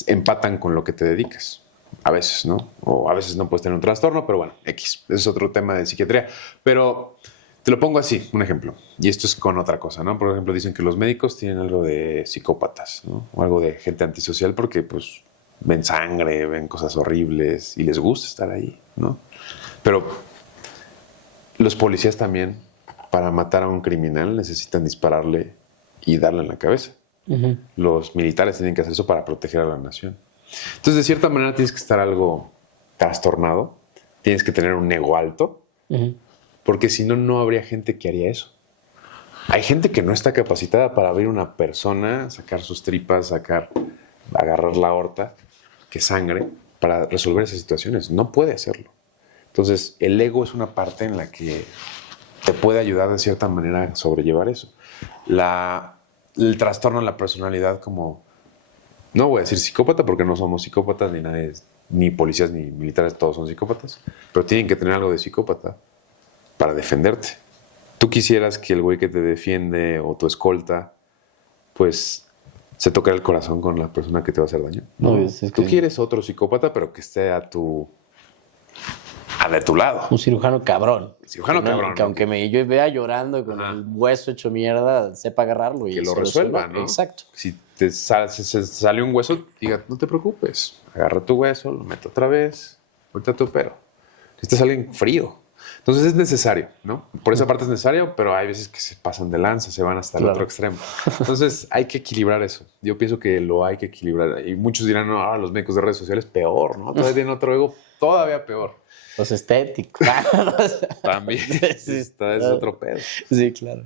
empatan con lo que te dedicas. A veces, ¿no? O a veces no puedes tener un trastorno, pero bueno, X. Ese es otro tema de psiquiatría. Pero te lo pongo así, un ejemplo. Y esto es con otra cosa, ¿no? Por ejemplo, dicen que los médicos tienen algo de psicópatas, ¿no? O algo de gente antisocial porque, pues, ven sangre, ven cosas horribles y les gusta estar ahí, ¿no? Pero los policías también, para matar a un criminal, necesitan dispararle y darle en la cabeza. Uh-huh. Los militares tienen que hacer eso para proteger a la nación. Entonces, de cierta manera, tienes que estar algo trastornado, tienes que tener un ego alto, uh-huh, porque si no, no habría gente que haría eso. Hay gente que no está capacitada para ver una persona, sacar sus tripas, agarrar la aorta, que sangre, para resolver esas situaciones. No puede hacerlo. Entonces, el ego es una parte en la que te puede ayudar de cierta manera a sobrellevar eso. El trastorno en la personalidad, como... No voy a decir psicópata porque no somos psicópatas, ni nadie, ni policías ni militares, todos son psicópatas, pero tienen que tener algo de psicópata para defenderte. Tú quisieras que el güey que te defiende o tu escolta, pues se toque el corazón con la persona que te va a hacer daño. No, tú quieres otro psicópata, pero que esté de tu lado. Un cirujano cabrón. Cabrón. Que aunque yo vea llorando con el hueso hecho mierda, sepa agarrarlo y que lo resuelva, ¿no? Exacto. Si te sale un hueso, diga, no te preocupes, agarra tu hueso, lo meto otra vez, ahorita tú, pero que te sale frío. Entonces es necesario, ¿no? Por esa parte es necesario, pero hay veces que se pasan de lanza, se van hasta el otro extremo. Entonces hay que equilibrar eso. Yo pienso que lo hay que equilibrar. Y muchos dirán, no, los médicos de redes sociales peor, ¿no? Todavía tienen otro ego todavía peor. Los estéticos. También. Sí, es otro pedo. Sí, claro.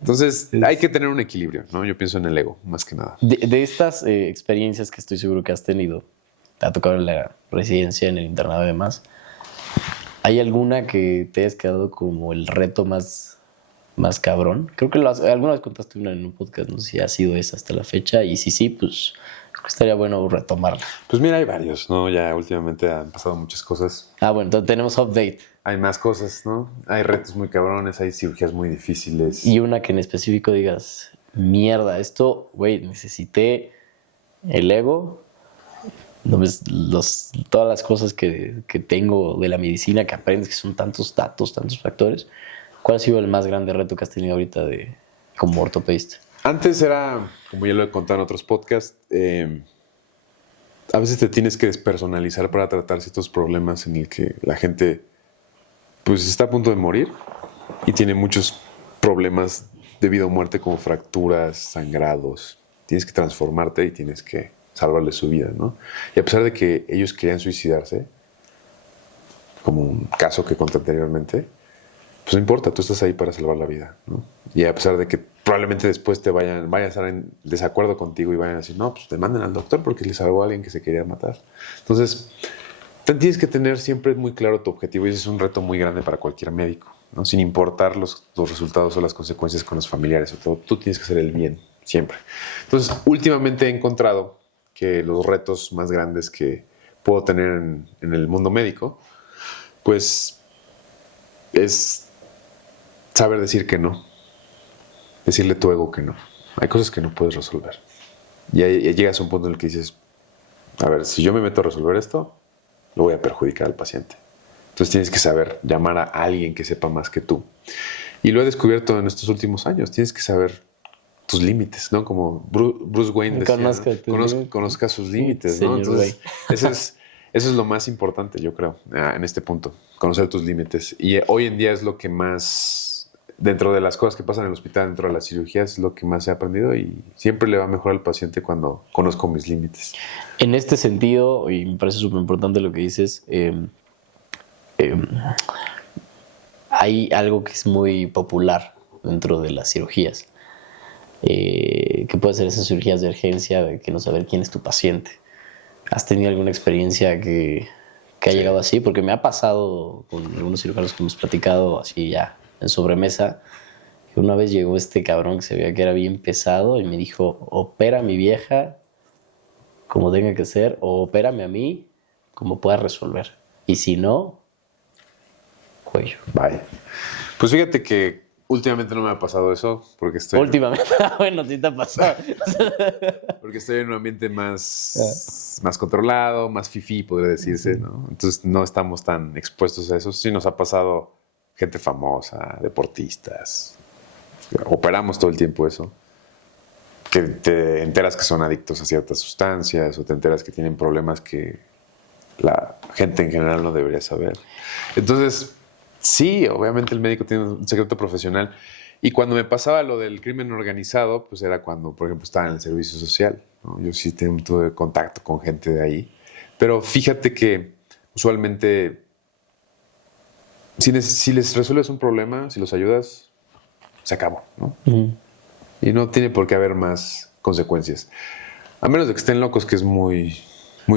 Entonces, hay que tener un equilibrio, ¿no? Yo pienso en el ego, más que nada. De estas experiencias que estoy seguro que has tenido, te ha tocado en la residencia, en el internado y demás, ¿hay alguna que te hayas quedado como el reto más cabrón? Creo que alguna vez contaste una en un podcast, no sé si ha sido esa hasta la fecha, y si sí, pues creo que estaría bueno retomarla. Pues mira, hay varios, ¿no? Ya últimamente han pasado muchas cosas. Bueno, entonces tenemos update. Hay más cosas, ¿no? Hay retos muy cabrones, hay cirugías muy difíciles. Y una que en específico digas, mierda, esto, güey, necesité el ego, todas las cosas que tengo de la medicina que aprendes, que son tantos datos, tantos factores. ¿Cuál ha sido el más grande reto que has tenido ahorita como ortopedista? Antes era, como ya lo he contado en otros podcasts, a veces te tienes que despersonalizar para tratar ciertos problemas en el que la gente pues está a punto de morir y tiene muchos problemas de vida o muerte como fracturas, sangrados. Tienes que transformarte y tienes que salvarle su vida, ¿no? Y a pesar de que ellos querían suicidarse, como un caso que conté anteriormente, pues no importa, tú estás ahí para salvar la vida, ¿no? Y a pesar de que probablemente después vayan a estar en desacuerdo contigo y vayan a decir, no, pues demanden al doctor porque le salvó a alguien que se quería matar. Entonces, tienes que tener siempre muy claro tu objetivo y ese es un reto muy grande para cualquier médico, ¿no? Sin importar los resultados o las consecuencias con los familiares o todo, tú tienes que hacer el bien, siempre. Entonces, últimamente he encontrado que los retos más grandes que puedo tener en el mundo médico, pues es saber decir que no. Decirle a tu ego que no. Hay cosas que no puedes resolver. Y ahí llegas a un punto en el que dices, a ver, si yo me meto a resolver esto, lo voy a perjudicar al paciente. Entonces tienes que saber llamar a alguien que sepa más que tú. Y lo he descubierto en estos últimos años. Tienes que saber tus límites, ¿no? Como Bruce Wayne decía, conozca sus límites, ¿no? Entonces, eso es lo más importante, yo creo, en este punto. Conocer tus límites. Y hoy en día es lo que más dentro de las cosas que pasan en el hospital, dentro de las cirugías, es lo que más he aprendido y siempre le va mejor al paciente cuando conozco mis límites. En este sentido, y me parece súper importante lo que dices, hay algo que es muy popular dentro de las cirugías, que puede ser esas cirugías de urgencia, de que no saber quién es tu paciente. ¿Has tenido alguna experiencia que ha llegado así? Porque me ha pasado con algunos cirujanos que hemos platicado así ya en sobremesa, que una vez llegó este cabrón que se veía que era bien pesado y me dijo, opera a mi vieja como tenga que ser, o opérame a mí como pueda resolver. Y si no, cuello. Vaya. Pues fíjate que últimamente no me ha pasado eso porque Últimamente, bueno, sí te ha pasado. porque estoy en un ambiente más controlado, más fifí, podría decirse, ¿no? Entonces no estamos tan expuestos a eso. Sí nos ha pasado gente famosa, deportistas. Operamos todo el tiempo eso. Que te enteras que son adictos a ciertas sustancias o te enteras que tienen problemas que la gente en general no debería saber. Entonces, sí, obviamente el médico tiene un secreto profesional. Y cuando me pasaba lo del crimen organizado, pues era cuando, por ejemplo, estaba en el servicio social, ¿no? Yo sí tuve contacto con gente de ahí. Pero fíjate que usualmente, si les resuelves un problema, si los ayudas, se acabó, ¿no? Y no tiene por qué haber más consecuencias. A menos de que estén locos, que es muy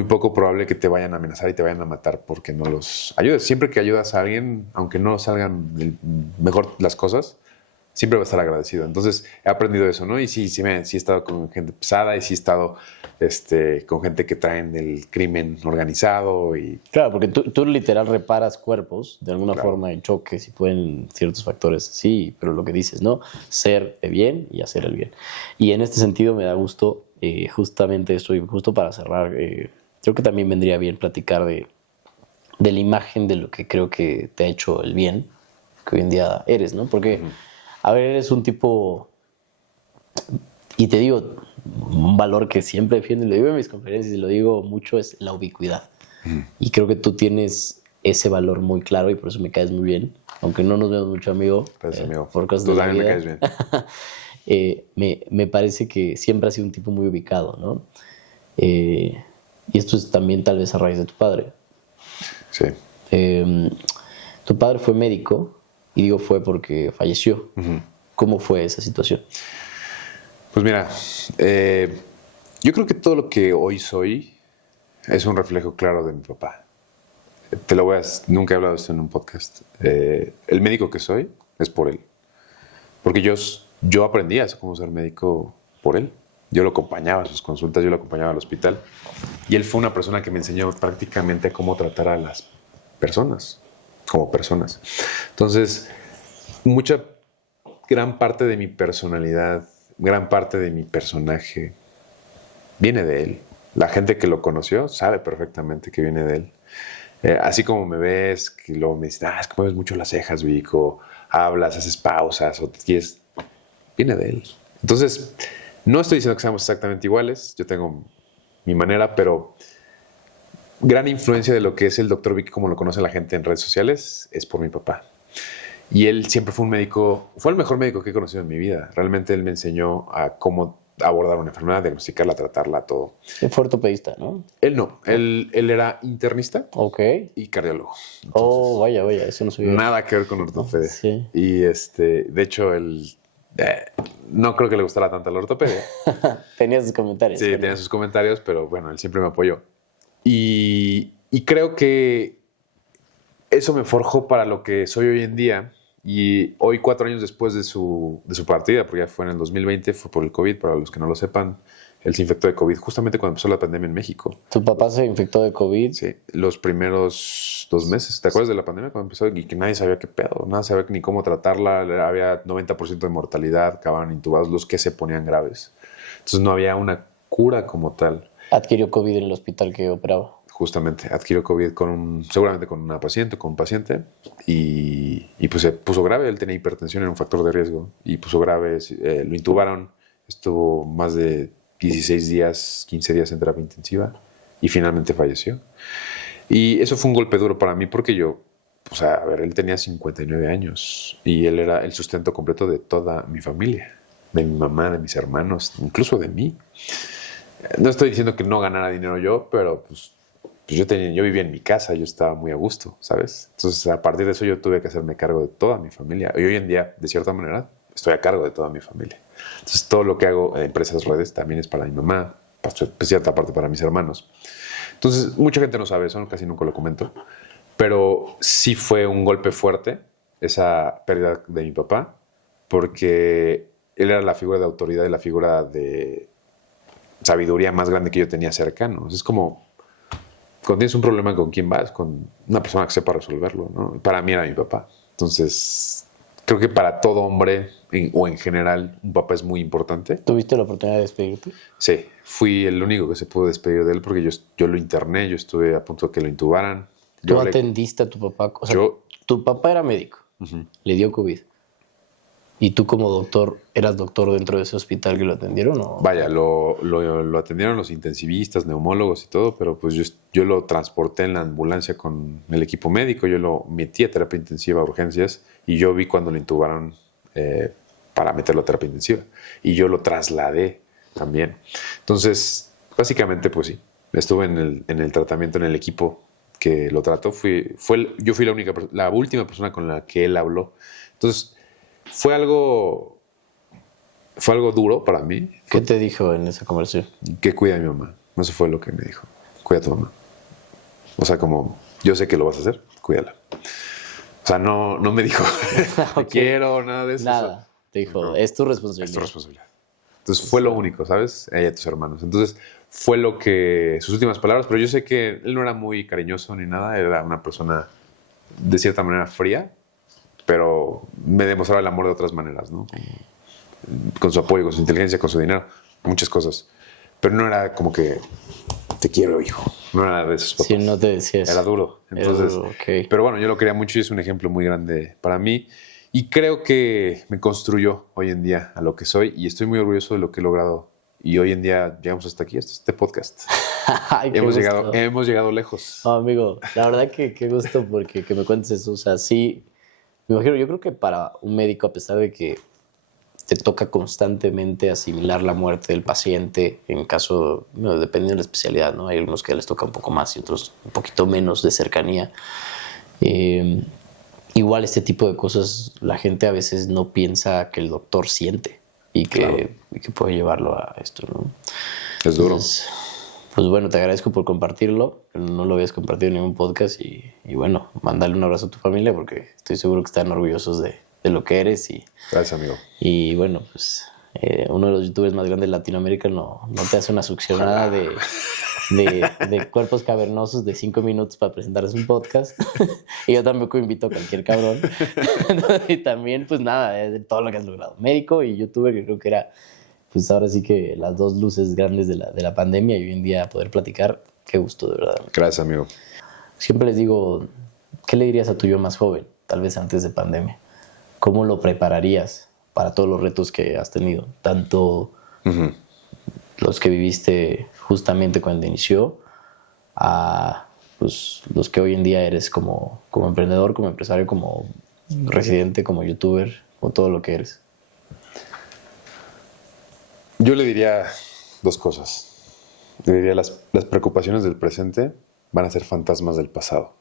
poco probable que te vayan a amenazar y te vayan a matar porque no los ayudes. Siempre que ayudas a alguien, aunque no salgan mejor las cosas, siempre va a estar agradecido. Entonces he aprendido eso, ¿no? Y sí he estado con gente pesada y sí he estado con gente que traen el crimen organizado. Claro, porque tú literal reparas cuerpos de alguna forma en choques y pueden ciertos factores, sí, pero lo que dices, ¿no? Ser de bien y hacer el bien. Y en este sentido me da gusto, justamente esto, y justo para cerrar, creo que también vendría bien platicar de la imagen de lo que creo que te ha hecho el bien que hoy en día eres, ¿no? Porque, a ver, eres un tipo, y te digo, un valor que siempre defiendo, y lo digo en mis conferencias y lo digo mucho, es la ubicuidad. Y creo que tú tienes ese valor muy claro y por eso me caes muy bien, aunque no nos vemos mucho, amigo. Amigo. Por cosas Tú de la también vida. me caes bien. Me parece que siempre has sido un tipo muy ubicado, ¿no? Y esto es también tal vez a raíz de tu padre. Sí. Tu padre fue médico, y digo fue porque falleció. ¿Cómo fue esa situación? Pues mira, yo creo que todo lo que hoy soy es un reflejo claro de mi papá. Nunca he hablado de esto en un podcast. El médico que soy es por él. Porque yo aprendí a cómo ser médico por él. Yo lo acompañaba a sus consultas, yo lo acompañaba al hospital. Y él fue una persona que me enseñó prácticamente cómo tratar a las personas, como personas. Entonces, gran parte de mi personalidad, gran parte de mi personaje viene de él. La gente que lo conoció sabe perfectamente que viene de él. Así como me ves, que luego me dicen, es que mueves mucho las cejas, Vico, hablas, haces pausas, viene de él. Entonces, no estoy diciendo que seamos exactamente iguales, yo tengo mi manera, pero gran influencia de lo que es el Dr. Vic, como lo conoce la gente en redes sociales, es por mi papá. Y él siempre fue un médico, fue el mejor médico que he conocido en mi vida. Realmente él me enseñó a cómo abordar una enfermedad, diagnosticarla, tratarla, todo. Fue ortopedista, ¿no? Él no, él era internista y cardiólogo. Entonces, vaya, eso no sabía. Nada que ver con ortopedia. Sí. Y de hecho, él no creo que le gustara tanto la ortopedia. Tenía sus comentarios. Sí, tenía sus comentarios, pero bueno, él siempre me apoyó. Y creo que eso me forjó para lo que soy hoy en día. Y hoy, 4 años después de su partida, porque ya fue en el 2020, fue por el COVID, para los que no lo sepan, él se infectó de COVID justamente cuando empezó la pandemia en México. ¿Tu papá se infectó de COVID? Sí, los primeros 2 meses. ¿Te acuerdas de la pandemia cuando empezó? Y que nadie sabía qué pedo, nadie sabía ni cómo tratarla. Había 90% de mortalidad, acababan intubados los que se ponían graves. Entonces no había una cura como tal. ¿Adquirió COVID en el hospital que operaba? Justamente, adquirió COVID seguramente con una paciente, con un paciente, y pues se puso grave. Él tenía hipertensión, era un factor de riesgo, y puso grave, lo intubaron, estuvo más de 16 días, 15 días en terapia intensiva, y finalmente falleció. Y eso fue un golpe duro para mí, porque yo o sea, a ver, él tenía 59 años y él era el sustento completo de toda mi familia, de mi mamá, de mis hermanos, incluso de mí. No estoy diciendo que no ganara dinero yo, pero pues yo vivía en mi casa, yo estaba muy a gusto, ¿sabes? Entonces, a partir de eso yo tuve que hacerme cargo de toda mi familia. Y hoy en día, de cierta manera, estoy a cargo de toda mi familia. Entonces, todo lo que hago en Empresas Redes también es para mi mamá, cierta parte para mis hermanos. Entonces, mucha gente no sabe eso, casi nunca lo comento, pero sí fue un golpe fuerte esa pérdida de mi papá, porque él era la figura de autoridad y la figura de sabiduría más grande que yo tenía cercano. Es como cuando tienes un problema, ¿con quién vas? Con una persona que sepa resolverlo, ¿no? Para mí era mi papá. Entonces, creo que para todo hombre o en general, un papá es muy importante. ¿Tuviste la oportunidad de despedirte? Sí, fui el único que se pudo despedir de él porque yo lo interné, yo estuve a punto de que lo intubaran. ¿Tú atendiste a tu papá? O sea, tu papá era médico, le dio COVID. ¿Y tú como doctor, eras doctor dentro de ese hospital que lo atendieron? ¿O? Vaya, lo atendieron los intensivistas, neumólogos y todo, pero pues yo lo transporté en la ambulancia con el equipo médico, yo lo metí a terapia intensiva, a urgencias, y yo vi cuando lo intubaron para meterlo a terapia intensiva. Y yo lo trasladé también. Entonces, básicamente, pues sí, estuve en el tratamiento, en el equipo que lo trató. Yo fui la última persona con la que él habló. Entonces, fue algo duro para mí. ¿Qué te dijo en esa conversación? Que cuida a mi mamá. Eso fue lo que me dijo. Cuida a tu mamá. O sea, como, yo sé que lo vas a hacer, cuídala. O sea, no me dijo, te quiero, nada de eso. Nada. Te dijo, no, es tu responsabilidad. Es tu responsabilidad. Entonces fue lo único, ¿sabes? Ella y tus hermanos. Entonces fue sus últimas palabras, pero yo sé que él no era muy cariñoso ni nada. Era una persona de cierta manera fría, pero me demostraba el amor de otras maneras, ¿no? Con su apoyo, con su inteligencia, con su dinero, muchas cosas. Pero no era como que te quiero, hijo. No era de esos papás. Sí, no te decía eso. Era duro. Entonces, era duro, okay. Pero bueno, yo lo quería mucho y es un ejemplo muy grande para mí. Y creo que me construyó hoy en día a lo que soy y estoy muy orgulloso de lo que he logrado. Y hoy en día llegamos hasta aquí, hasta este podcast. Ay, hemos llegado lejos. Oh, amigo, la verdad que qué gusto porque que me cuentes eso. O sea, sí, me imagino, yo creo que para un médico, a pesar de que te toca constantemente asimilar la muerte del paciente, en caso, dependiendo de la especialidad, ¿no? Hay algunos que les toca un poco más y otros un poquito menos de cercanía. Igual este tipo de cosas, la gente a veces no piensa que el doctor siente y que puede llevarlo a esto, ¿no? Es duro. Entonces, pues bueno, te agradezco por compartirlo. No lo habías compartido en ningún podcast y bueno, mándale un abrazo a tu familia porque estoy seguro que están orgullosos de lo que eres. Gracias, amigo. Y bueno, pues uno de los youtubers más grandes de Latinoamérica no te hace una succionada de cuerpos cavernosos de 5 minutos para presentarles un podcast. Y yo tampoco invito a cualquier cabrón. Y también, pues nada, de todo lo que has logrado. Médico y youtuber, que creo que era, pues ahora sí que las dos luces grandes de la pandemia y hoy en día poder platicar. Qué gusto, de verdad. Gracias, amigo. Siempre les digo, ¿qué le dirías a tu yo más joven? Tal vez antes de pandemia. ¿Cómo lo prepararías para todos los retos que has tenido? Tanto los que viviste justamente cuando inició, a pues, los que hoy en día eres como emprendedor, como empresario, como residente, como youtuber, o todo lo que eres. Yo le diría dos cosas. Le diría las preocupaciones del presente van a ser fantasmas del pasado.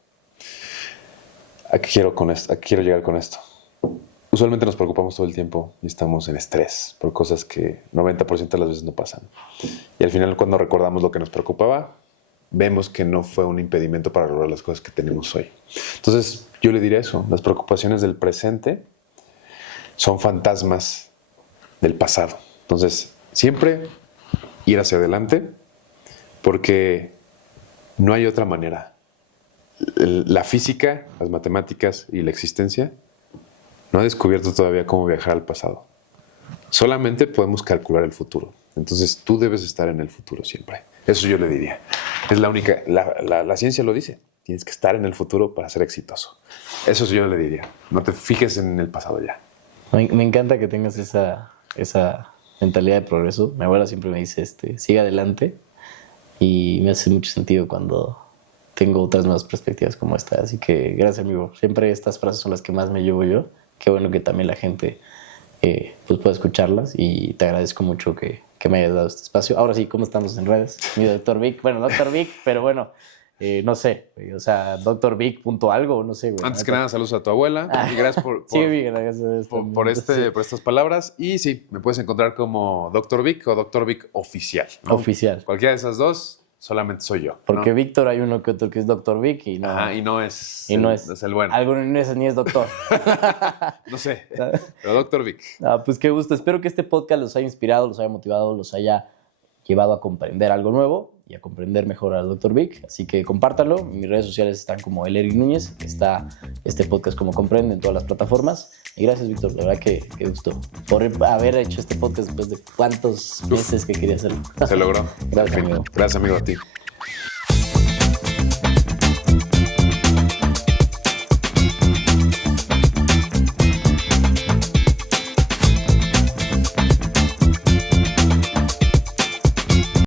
¿A qué quiero llegar con esto? Usualmente nos preocupamos todo el tiempo y estamos en estrés por cosas que 90% de las veces no pasan. Y al final, cuando recordamos lo que nos preocupaba, vemos que no fue un impedimento para lograr las cosas que tenemos hoy. Entonces, yo le diría eso. Las preocupaciones del presente son fantasmas del pasado. Entonces, siempre ir hacia adelante porque no hay otra manera. La física, las matemáticas y la existencia no ha descubierto todavía cómo viajar al pasado. Solamente podemos calcular el futuro. Entonces tú debes estar en el futuro siempre. Eso yo le diría. Es la única, la ciencia lo dice. Tienes que estar en el futuro para ser exitoso. Eso yo le diría. No te fijes en el pasado ya. Me encanta que tengas esa mentalidad de progreso. Mi abuela siempre me dice, sigue adelante. Y me hace mucho sentido cuando tengo otras nuevas perspectivas como esta. Así que gracias, amigo. Siempre estas frases son las que más me llevo yo. Qué bueno que también la gente pues pueda escucharlas y te agradezco mucho que me hayas dado este espacio. Ahora sí, ¿cómo estamos en redes? Mi Dr. Vic, bueno, Dr. Vic, pero bueno, no sé, güey, o sea, Dr. Vic punto algo, no sé, güey. Antes que nada, saludos a tu abuela y gracias Sí, gracias por estas palabras. Y sí, me puedes encontrar como Dr. Vic o Dr. Vic Oficial, ¿no? Oficial. Cualquiera de esas dos, solamente soy yo, ¿no? Porque Víctor hay uno que otro que es Dr. Vic y no. Ajá, y no es el bueno. Algo ni es doctor. No sé, pero Dr. Vic. Pues qué gusto. Espero que este podcast los haya inspirado, los haya motivado, los haya llevado a comprender algo nuevo y a comprender mejor al Dr. Vic. Así que compártanlo. Mis redes sociales están como el Eric Núñez. Está este podcast como Comprende en todas las plataformas. Y gracias, Víctor. La verdad que gusto por haber hecho este podcast después de cuántos meses que quería hacerlo. Se logró. Gracias, amigo. Gracias, amigo, a ti.